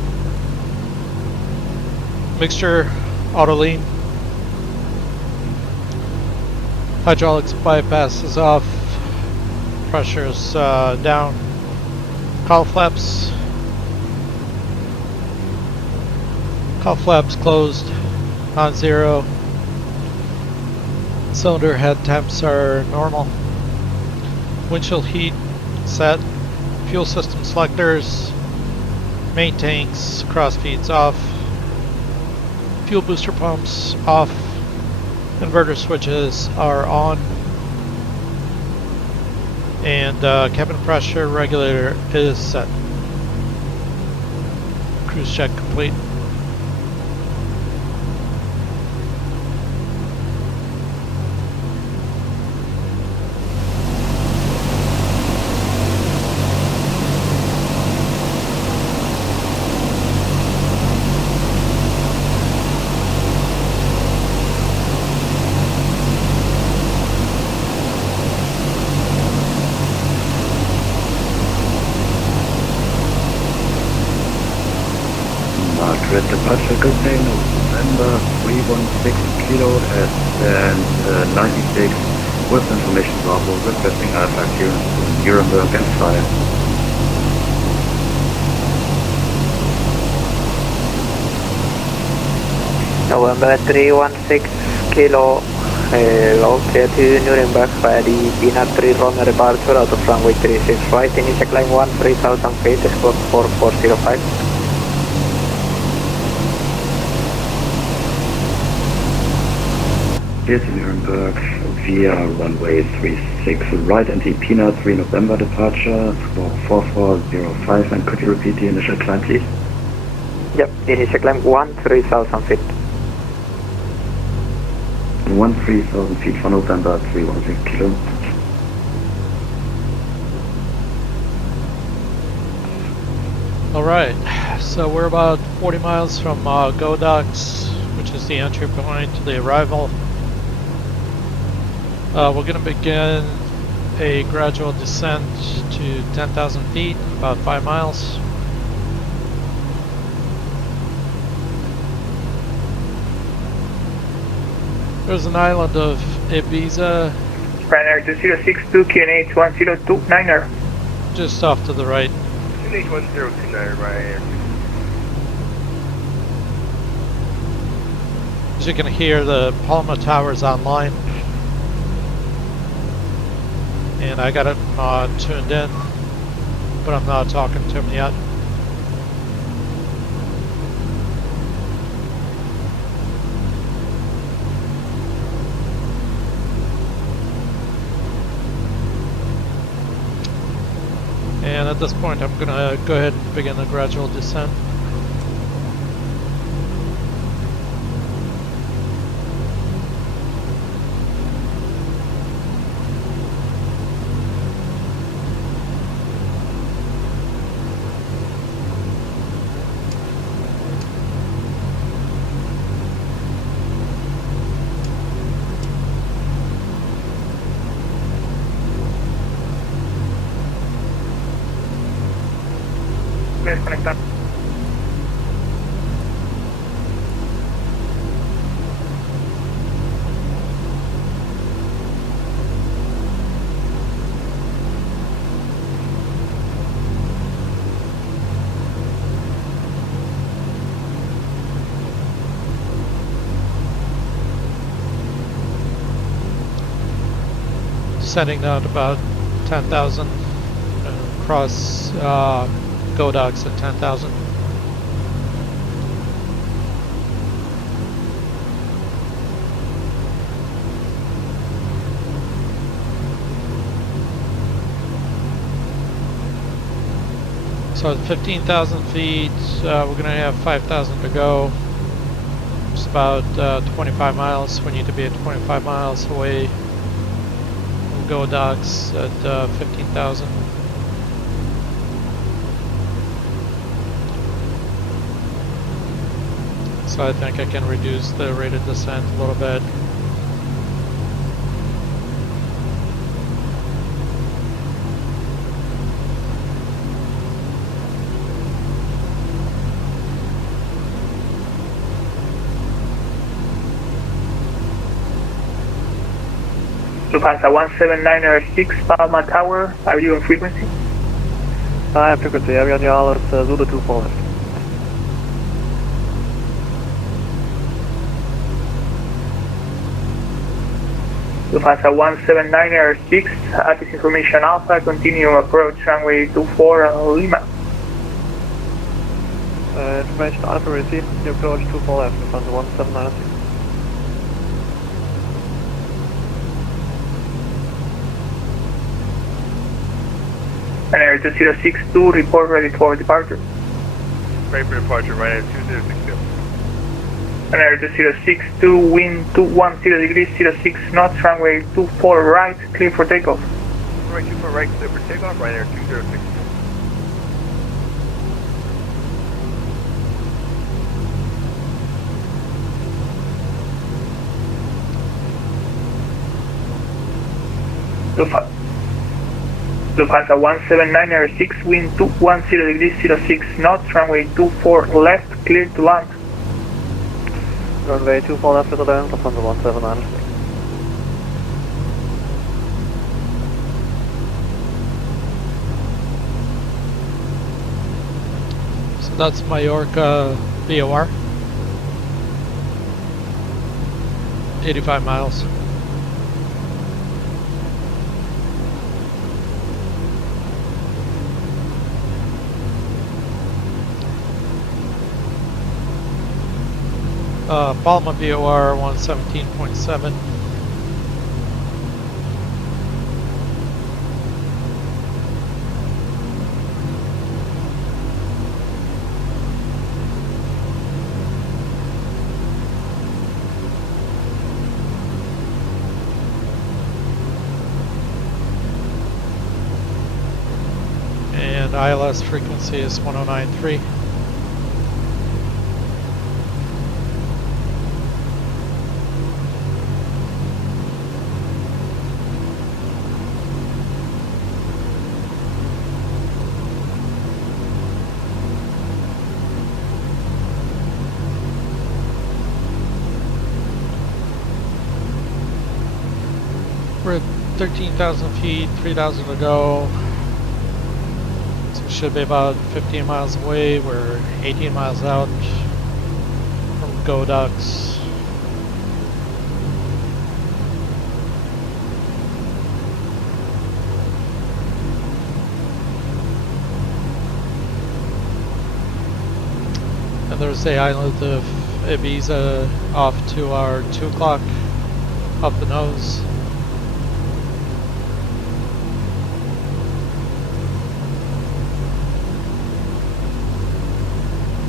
Mixture, auto lean. Hydraulics bypass is off. Pressure's down. Cowl flaps. Cowl flaps closed. On zero. Cylinder head temps are normal. Windshield heat set. Fuel system selectors. Main tanks, cross feeds off. Fuel booster pumps off. Inverter switches are on. And cabin pressure regulator is set. Cruise check complete. Madrid departure contain November 316 kilo and 96 with information Bravo requesting Alpha clearance to Nuremberg and fire. November 316 kilo, low clear to Nuremberg via the Pina 3 Romeo departure out of runway 36 right, initial climb 3000 feet, squawk 4405. Clear to Nuremberg via runway 36 right and the Pina 3 November departure, squawk 4405, and could you repeat the initial climb please? Yep, initial climb 3000 feet. 13,000 feet for November 316 kilo. Alright, so we're about 40 miles from GODOX, which is the entry point to the arrival. We're going to begin a gradual descent to 10,000 feet, about 5 miles. There's an island of Ibiza. Ryanair 2062, QNH 1029er. Just off to the right. QNH 1029, Ryanair. As you can hear, the Palma Tower's online. And I got it tuned in, but I'm not talking to him yet. And at this point, I'm gonna go ahead and begin the gradual descent. Desconectar. Descending down to about 10,000, across GODOX at 10,000. So at 15,000 feet, we're going to have 5,000 to go. It's about 25 miles. We need to be at 25 miles away from GODOX at 15,000. So I think I can reduce the rate of descent a little bit. Lufthansa 17906 Palma Tower, are you on frequency? I have frequency, I've got you all at Zulu 24 left. Lufthansa 17906, at this information Alpha, continue approach runway 24 Lima. Information Alpha received, continue approach 24 left, Lufthansa 17906. And Air 2062, report ready for departure. Ready for departure, right at 2062. And Air 2062, wind 210 degrees, 06 knots, runway 24 right, clear for takeoff. Runway 24 right, clear for takeoff, right at 2062. Lufthansa 17906, wind 210 degrees, 06 knots, runway 24 left, clear to land. Runway 24 left to the land, Lufthansa 17906. So that's Mallorca VOR. 85 miles. Palma VOR 117.7. And ILS frequency is 1093. We're at 13,000 feet, 3,000 to go. So we should be about 15 miles away. We're 18 miles out from GODOX. And there's the island of Ibiza off to our 2 o'clock up the nose.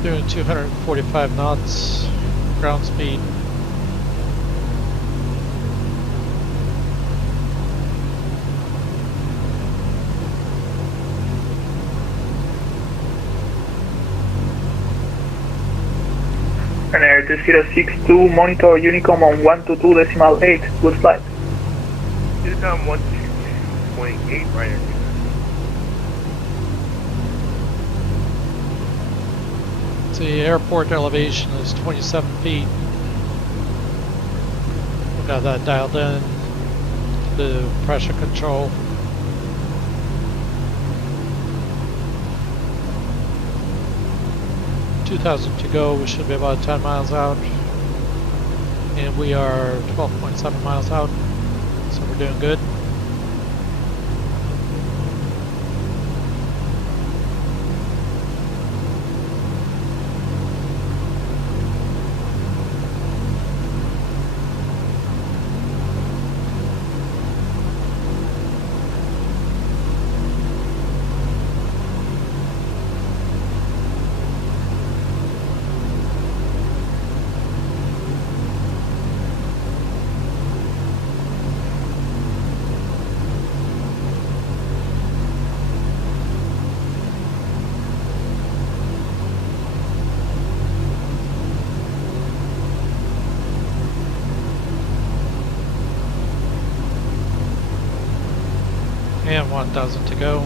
Doing 245 knots, ground speed. And Air 2062, monitor Unicom on 122.8, good flight. Unicom 122.8, right at 2062. The airport elevation is 27 feet. We got that dialed in. The pressure control. $2,000 to go. We should be about 10 miles out. And we are 12.7 miles out. So we're doing good. And 1,000 to go.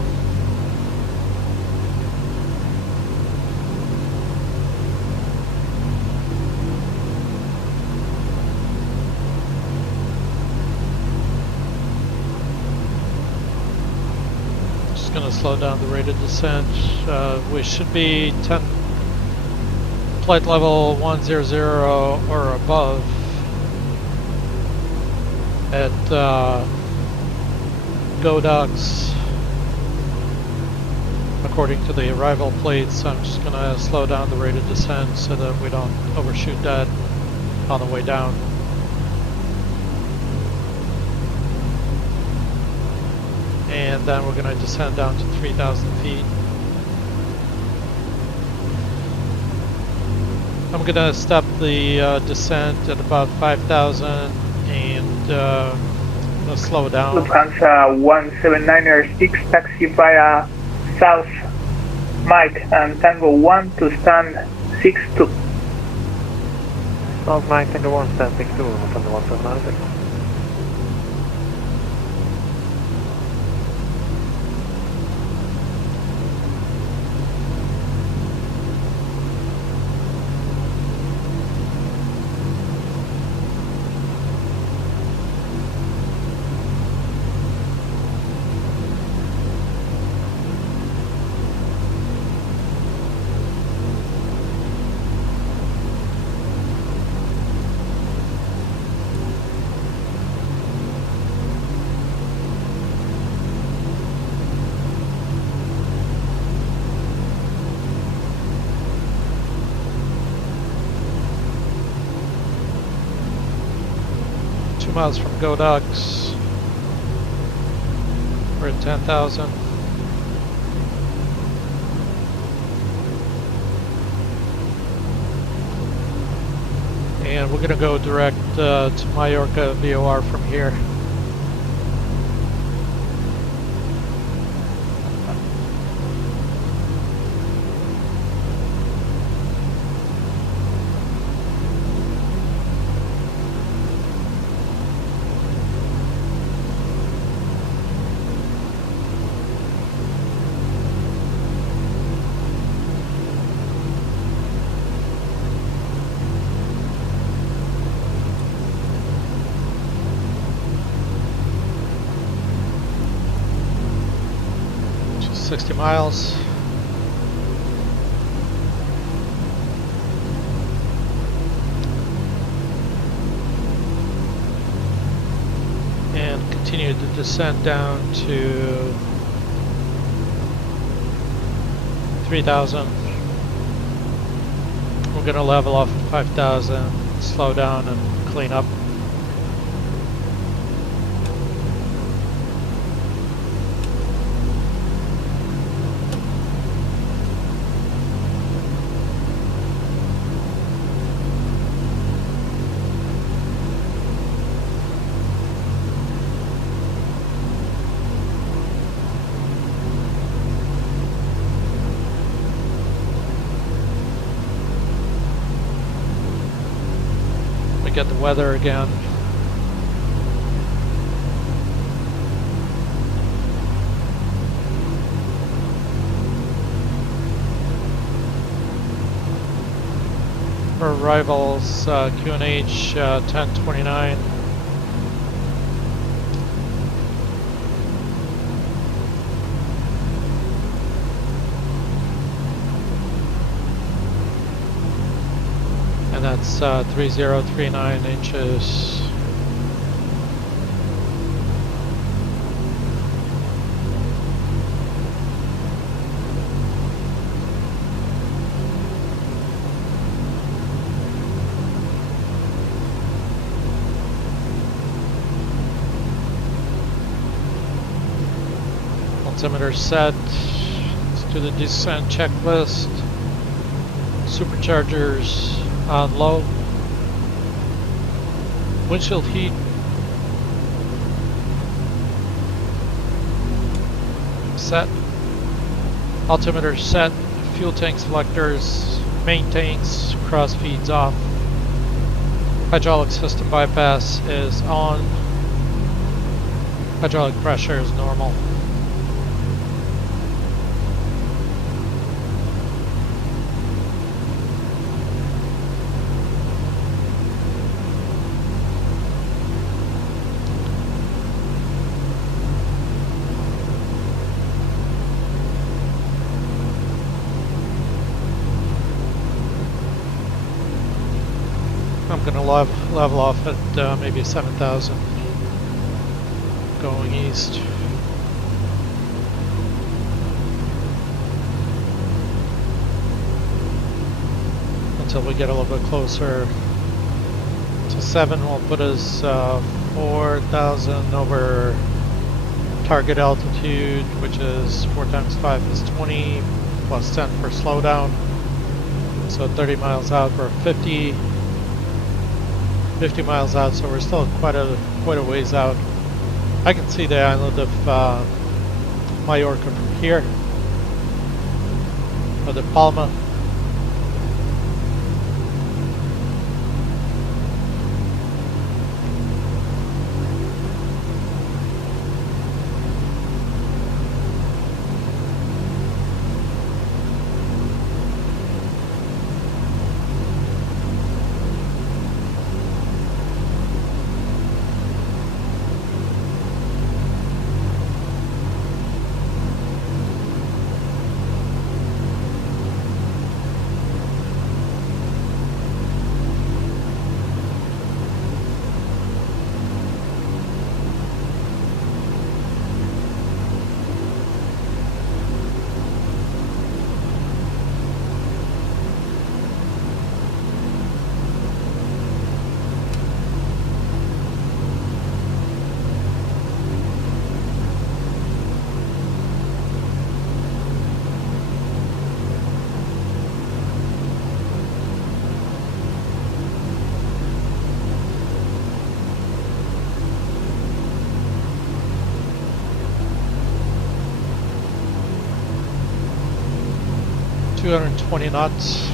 gonna slow down the rate of descent. We should be flight level 100 or above at GODOX. According to the arrival plates, I'm just gonna slow down the rate of descent so that we don't overshoot that on the way down. And then we're gonna descend down to 3,000 feet. I'm gonna stop the descent at about 5,000 and gonna slow down. Lufthansa 17906, taxi via South Mike and Tango 1 to stand 62. South Mike, Tango 1, stand 62, Lufthansa 17906. Miles from GODOX. We're at 10,000. And we're gonna go direct to Mallorca VOR from here. Just 60 miles. And continue to descend down to 3,000. We're going to level off at 5,000, slow down and clean up. Get the weather again. For arrivals, QNH 1029. And that's 3039 inches. Altimeter set. Let's do the descent checklist. Superchargers on low. Windshield heat set. Altimeter set. Fuel tank selectors, main tanks, cross feeds off. Hydraulic system bypass is on. Hydraulic pressure is normal. I'm going to level off at maybe 7,000 going east. Until we get a little bit closer to 7, we'll put us 4,000 over target altitude, which is 4 times 5 is 20, plus 10 for slowdown. So 30 miles out, we're 50 miles out, so we're still quite a ways out. I can see the island of Mallorca from here, or the Palma. $220 knots.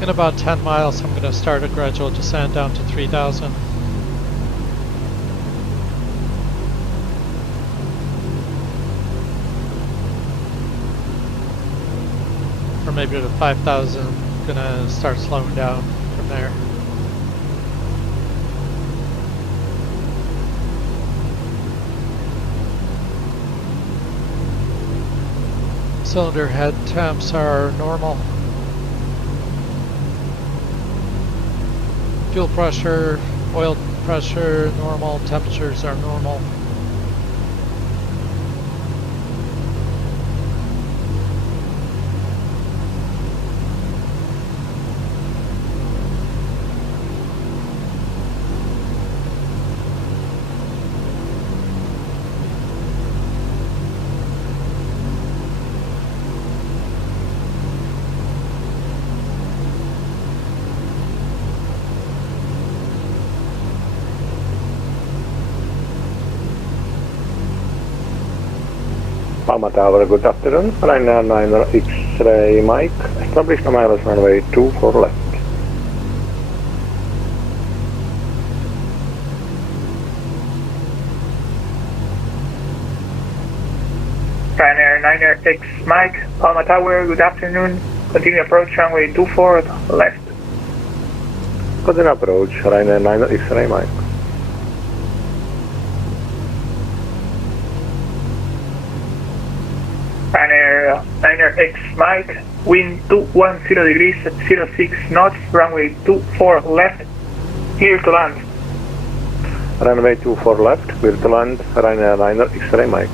In about 10 miles, I'm going to start a gradual descent down to 3,000. Or maybe to 5,000, gonna start slowing down from there. Cylinder head temps are normal. Fuel pressure, oil pressure, normal. Temperatures are normal. Palma Tower, good afternoon. Ryanair 9 X-ray Mike. Establish the miles runway 24 left. Ryanair 9X Mike, Palma Tower, good afternoon. Continue approach runway 24 left. Continue approach, Ryanair 9 X-ray Mike. Niner X Mike, wind 210 degrees at 06 knots, runway 24 left, clear to land. Runway 24 left, clear to land, Ryanair Niner X-ray Mike.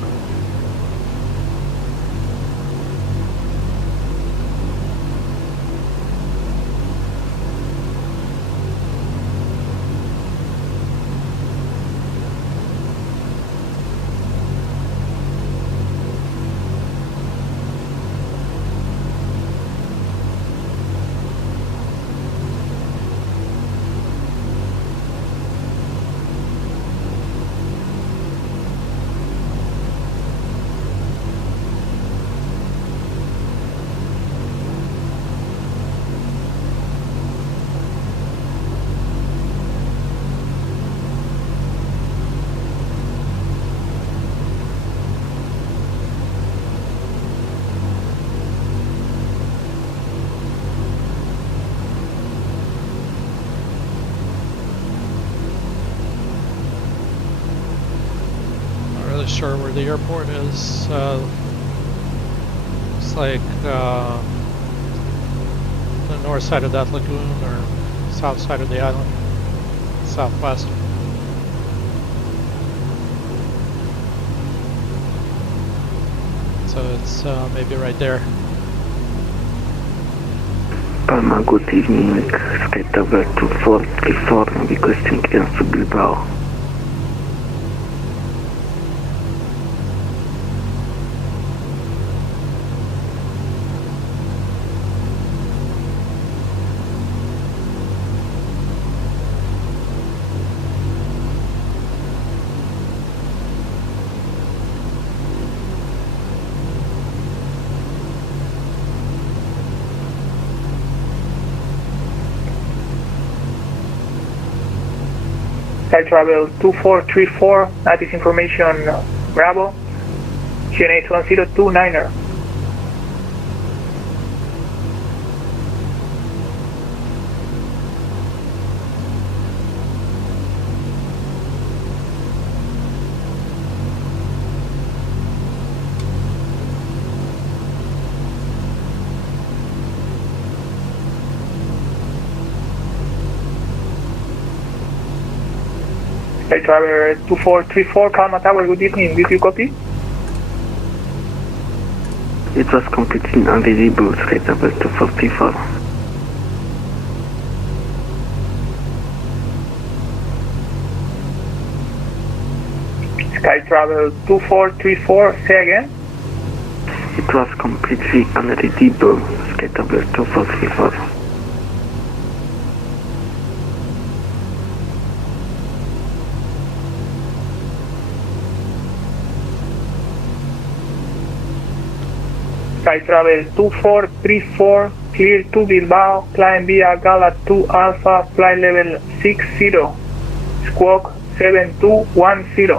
Sure where the airport is. It's like the north side of that lagoon or south side of the island, southwest. So it's maybe right there. Palma, good evening. Sky Tower 2434, requesting clearance to Bilbao. Sky Travel 2434, that is information Bravo, GNH 1029er. Sky Travel 2434, Palma Tower, good evening, did you copy? It was completely invisible, Sky Travel 244. Sky Travel 2434, say again? It was completely unreadable, Sky Travel 2434. Sky Travel 2434, clear to Bilbao, climb via Gala 2 Alpha, flight level 60, squawk 7210.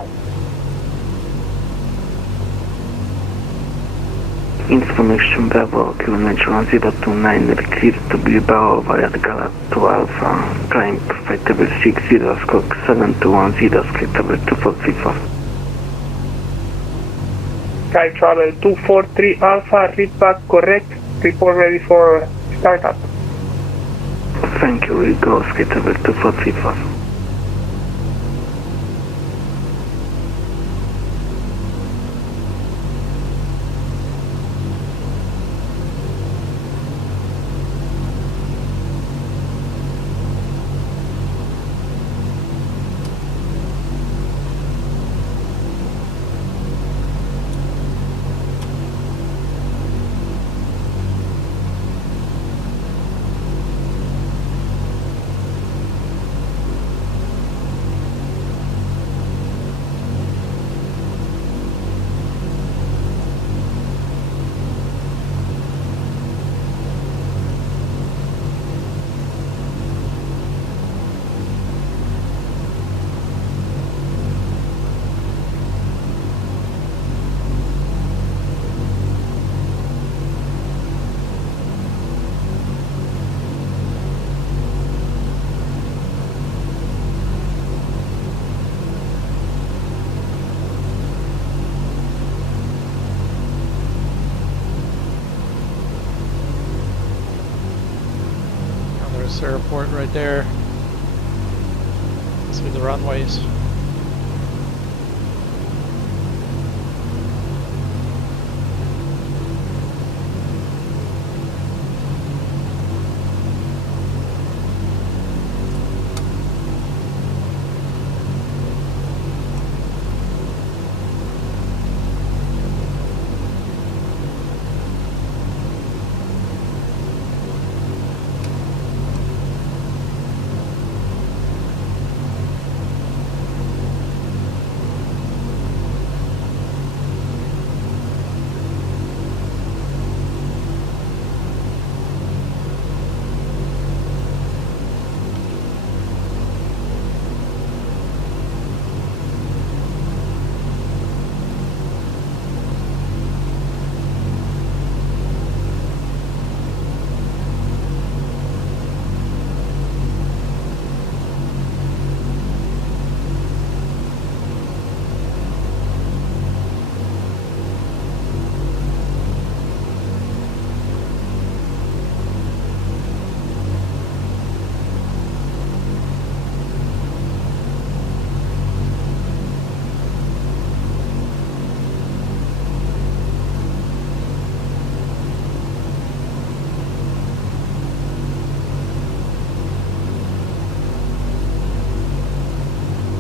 Information Bravo, QNH 1029, clear to Bilbao via Gala 2 Alpha, climb flight level 60, squawk 7210, Sky Travel 2434. Sky Travel 243 Alpha, read back correct, report ready for startup. Thank you, we go Sky Travel 2434. LAX airport right there. See the runways.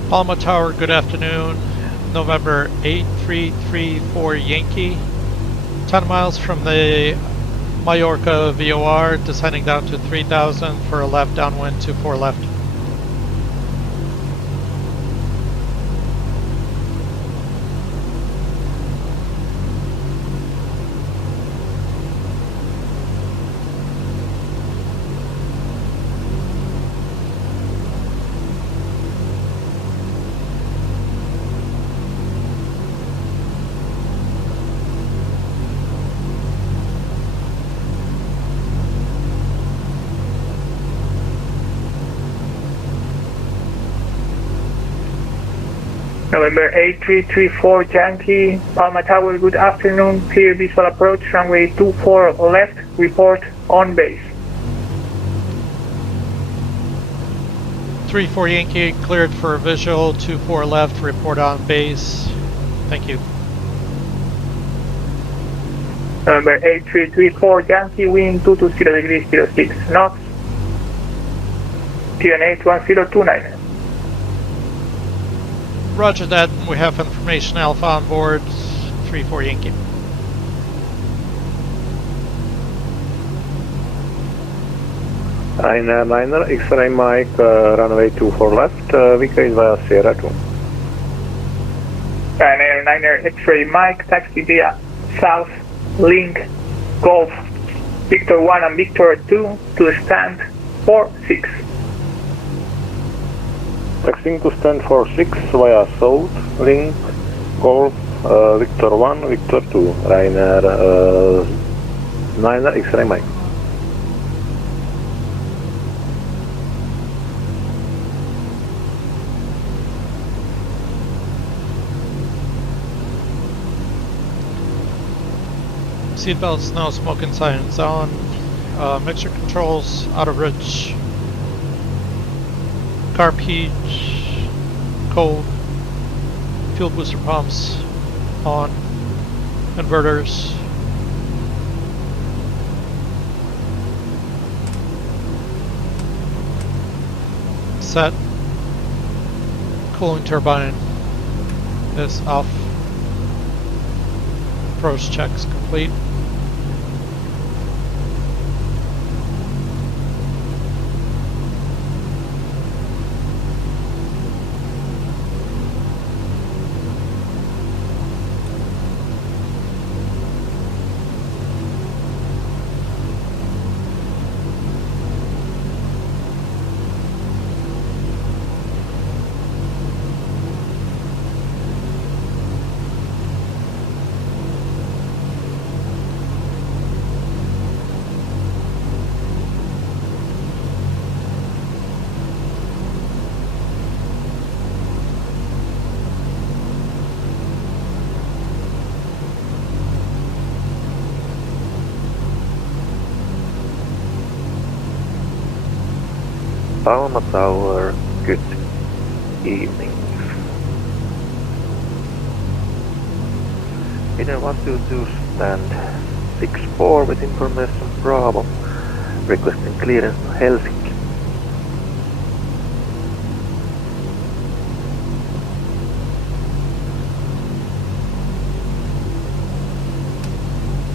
Palma Tower, good afternoon. November 8334 Yankee. 10 miles from the Mallorca VOR, descending down to 3000 for a left downwind, 24 left. November 8334 Yankee, Palma Tower, good afternoon. Clear visual approach, runway 24 left, report on base. 34 Yankee, cleared for visual, 24 left, report on base. Thank you. November 8334 Yankee, wind 220 degrees 06 knots, TNH 1029. Roger that, we have information Alpha on board, 34 Yankee. Niner, X-ray Mike, runway 24 left, VK via Sierra 2. Niner, X-ray Mike, taxi via South, Link, Golf, Victor 1 and Victor 2 to stand 46. Taxiing to stand 46 via South, Link, Golf, Victor 1, Victor 2, Rainer, Niner, X-ray Mike. Seatbelts, no smoking signs on. Mixer controls out of reach. Carb heat, cold. Fuel booster pumps on. Inverters. Set. Cooling turbine is off. Approach checks complete. Palma Tower, good evening. Inner 122 stand 64 with information Bravo, requesting clearance to Helsinki.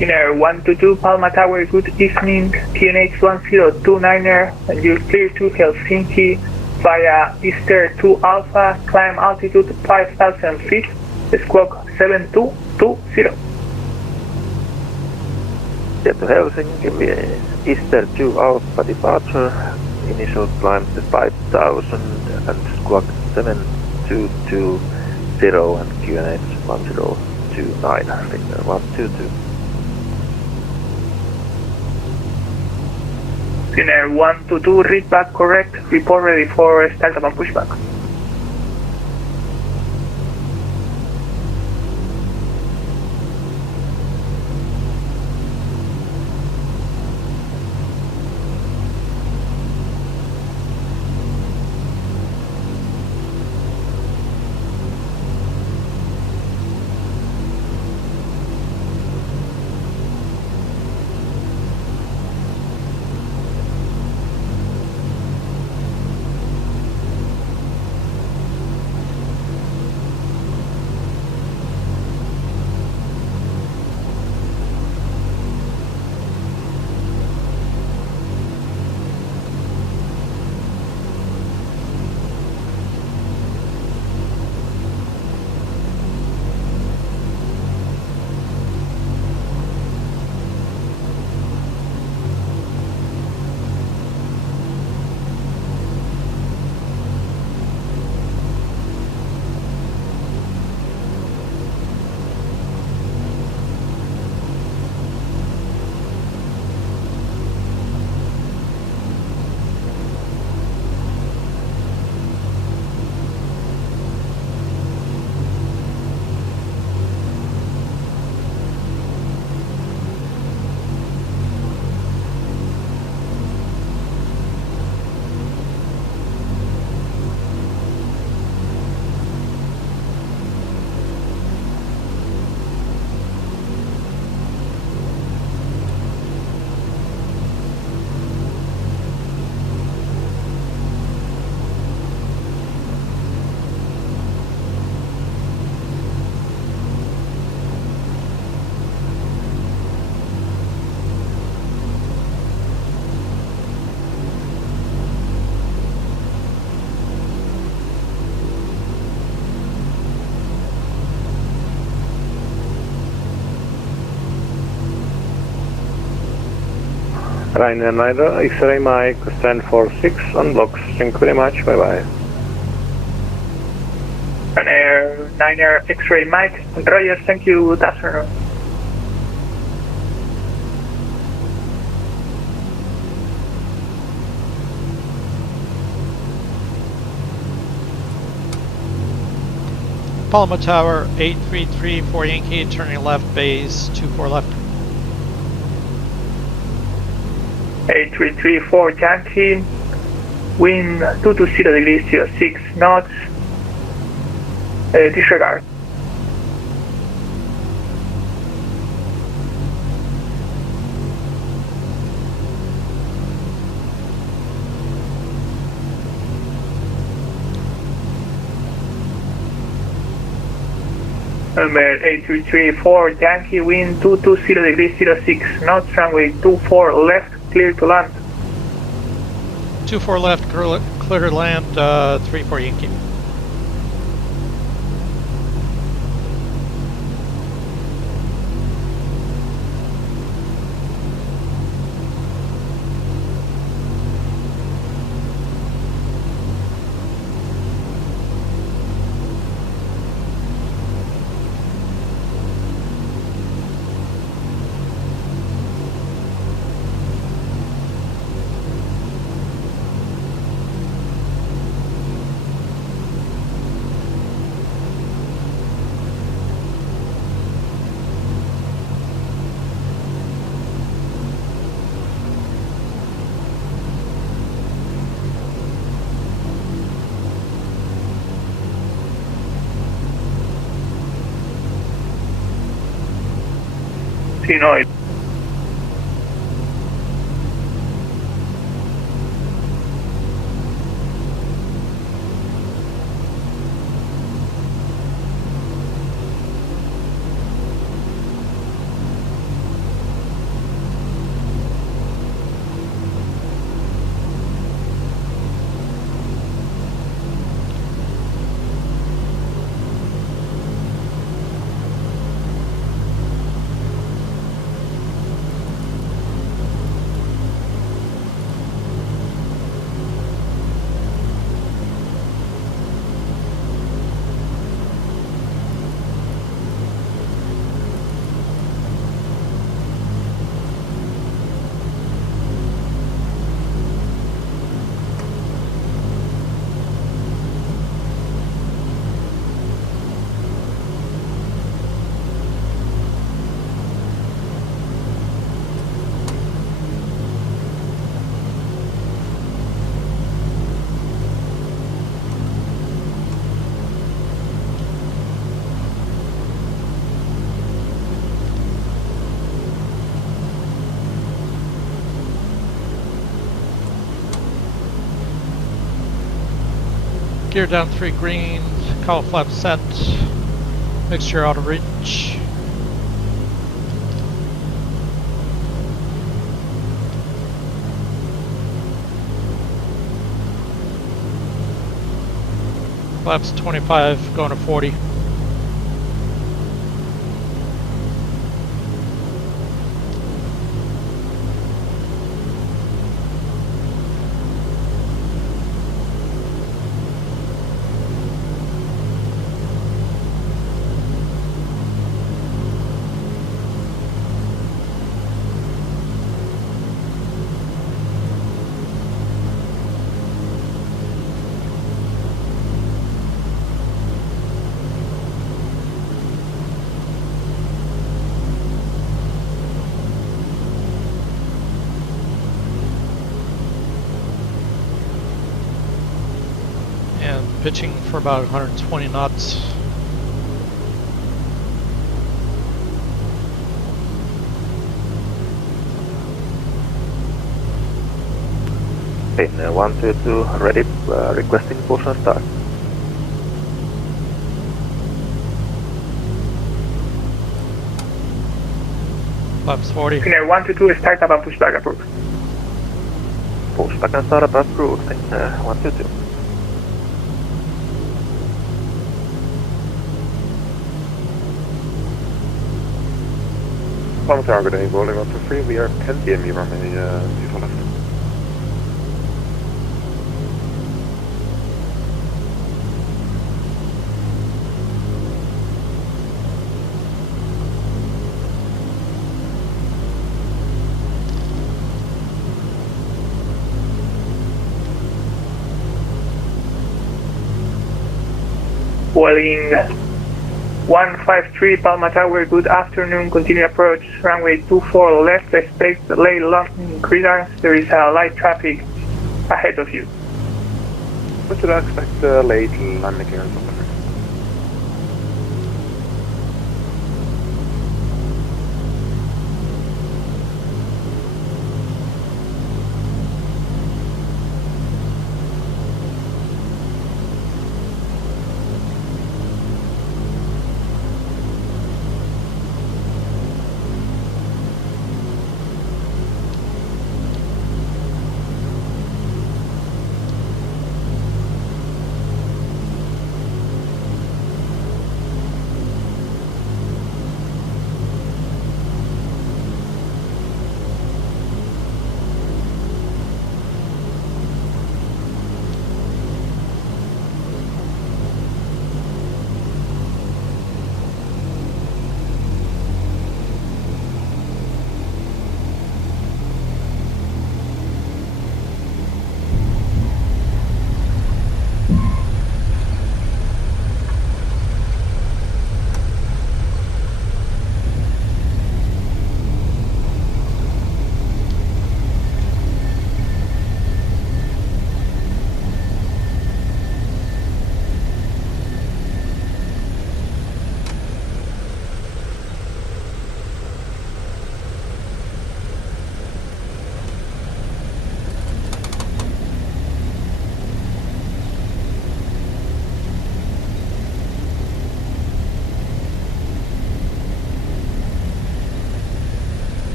Inner 122 Palma Tower, good evening. PNH 1029er, and you're clear to Helsinki via Easter 2 Alpha, climb altitude 5,000 feet, squawk 7220. Get to Helsinki via Easter 2 Alpha departure, initial climb to 5,000 and squawk 7220 and QNH 1029, Inner 122. Inner 122, read back correct, report ready for startup and pushback. Ryanair Niner, X-ray Mike, stand for 6 on blocks. Thank you very much, bye bye. Ryanair Niner, X-ray Mike, Roger, thank you, good afternoon. Palma Tower, 833 for Yankee, turning left, base, 24 left. 8334 Yankee, wind 220 degrees 06 knots, disregard. Number 8334 Yankee, wind 220 degrees 06 knots, runway 24 left, clear to land. 24 left, clear to land, 34 Yankee. Sí, no. Gear down 3 green, call flap set, mixture out of reach. Flaps 25, going to 40. Pitching for about 120 knots. In 122, ready, requesting push and start. Flaps 40. Clear 122, start up and pushback approved. Pushback and start up approved in 122. Palma de Mallorca, rolling on to 3, we are 10 PM running before left. Boeing 153 Palma Tower, good afternoon, continue approach, runway 24 left, expect late landing clearance, there is a light traffic ahead of you. What should I expect late landing clearance on the first?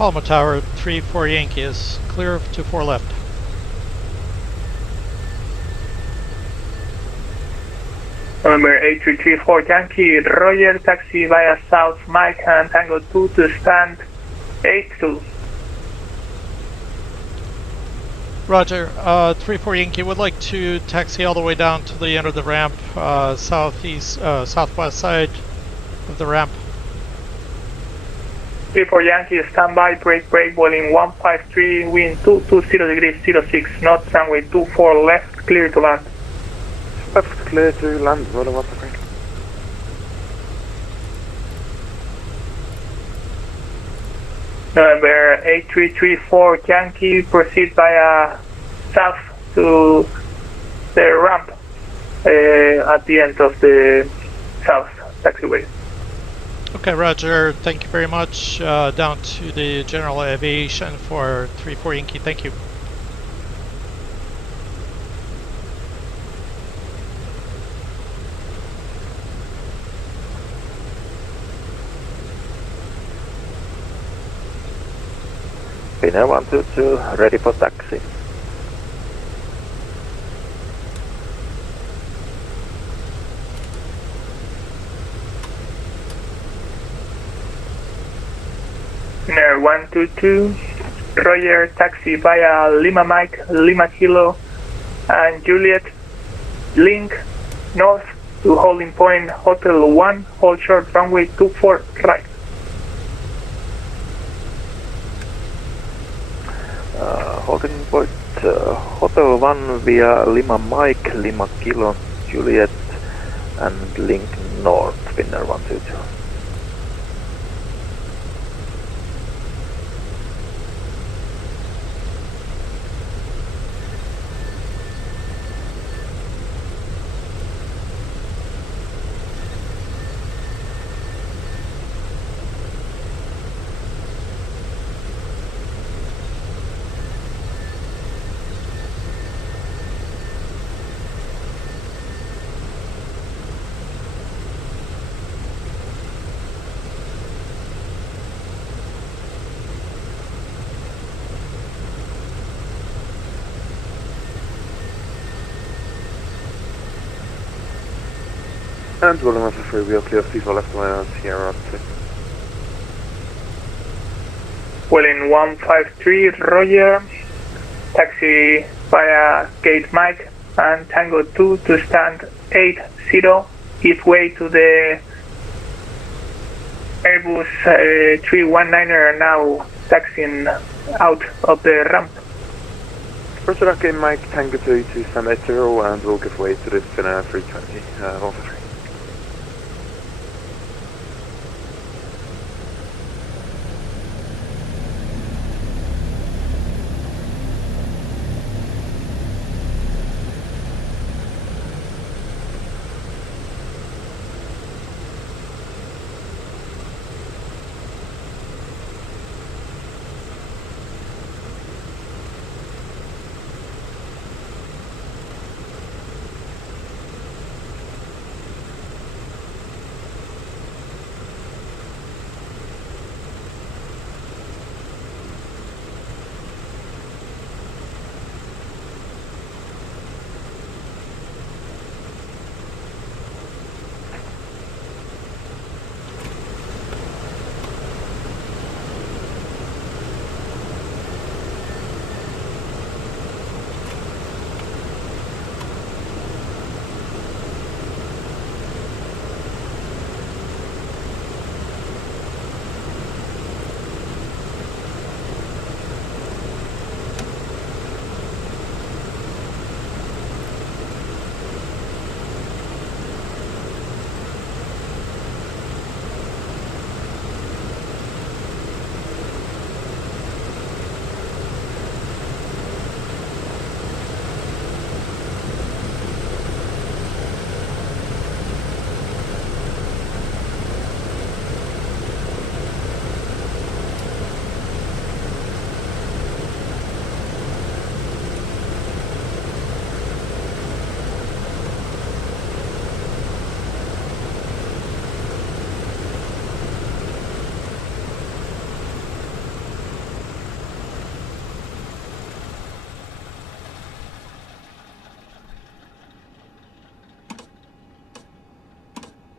Palma Tower, 3-4 Yankee is clear of 2-4 left. November 8334 Yankee, Roger, taxi via South Mike and Tango 2 to stand 82. Roger, 3-4 Yankee would like to taxi all the way down to the end of the ramp, southwest side of the ramp. 34 Yankee, standby, brake, volume 153, wind 220 degrees 06, north runway 24 left, clear to land. Left clear to land, volume 153. November 8334 Yankee, proceed via south to the ramp at the end of the south taxiway. Okay, Roger. Thank you very much. Down to the general aviation for 3-4 Yankee. Thank you. Pinner 122, ready for taxi. Pinner 122, Roger, taxi via Lima Mike, Lima Kilo, and Juliet, link north to holding point Hotel 1, hold short runway 24 right. Holding point Hotel 1 via Lima Mike, Lima Kilo, Juliet, and link north, Pinner 122. And volume 153, we are clear of people left via Sierra 2. Welling 153, Roger, taxi via Gate Mike and Tango 2 to stand 80, give way to the Airbus 319er now taxiing out of the ramp. Roger, Gate Mike, Tango 2 to stand 80 and we'll give way to the Finnair 320, 153.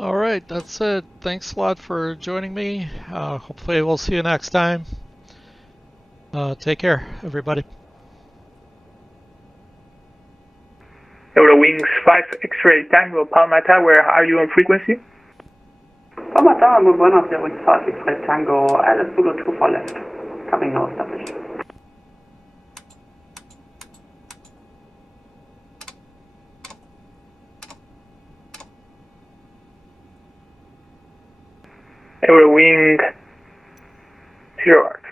All right, that's it. Thanks a lot for joining me. Hopefully we'll see you next time. Take care, everybody. Eurowings 5 X-ray Tango, Palma Tower, are you on frequency? Palma Tower, muy buenos, Eurowings 5 X-ray Tango, LS Zulu 24 left, coming now established. Eurowing 0 arc.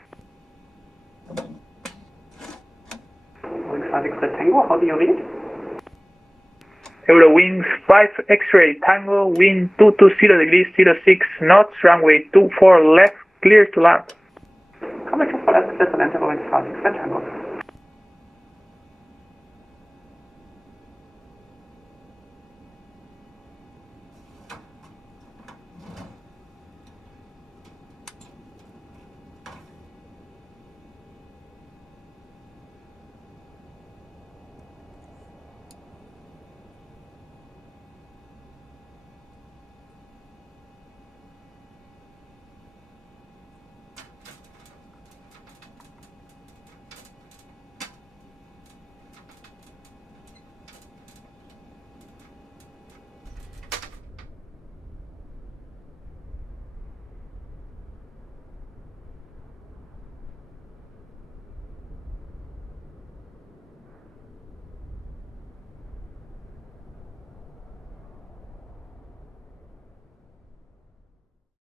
Eurowings 5 X-ray Tango, how do you read? Eurowings 5 X-ray Tango, wind 220 degrees 06 knots, runway 24 left, clear to land. Coming to for left, Eurowings 5 X-ray Tango.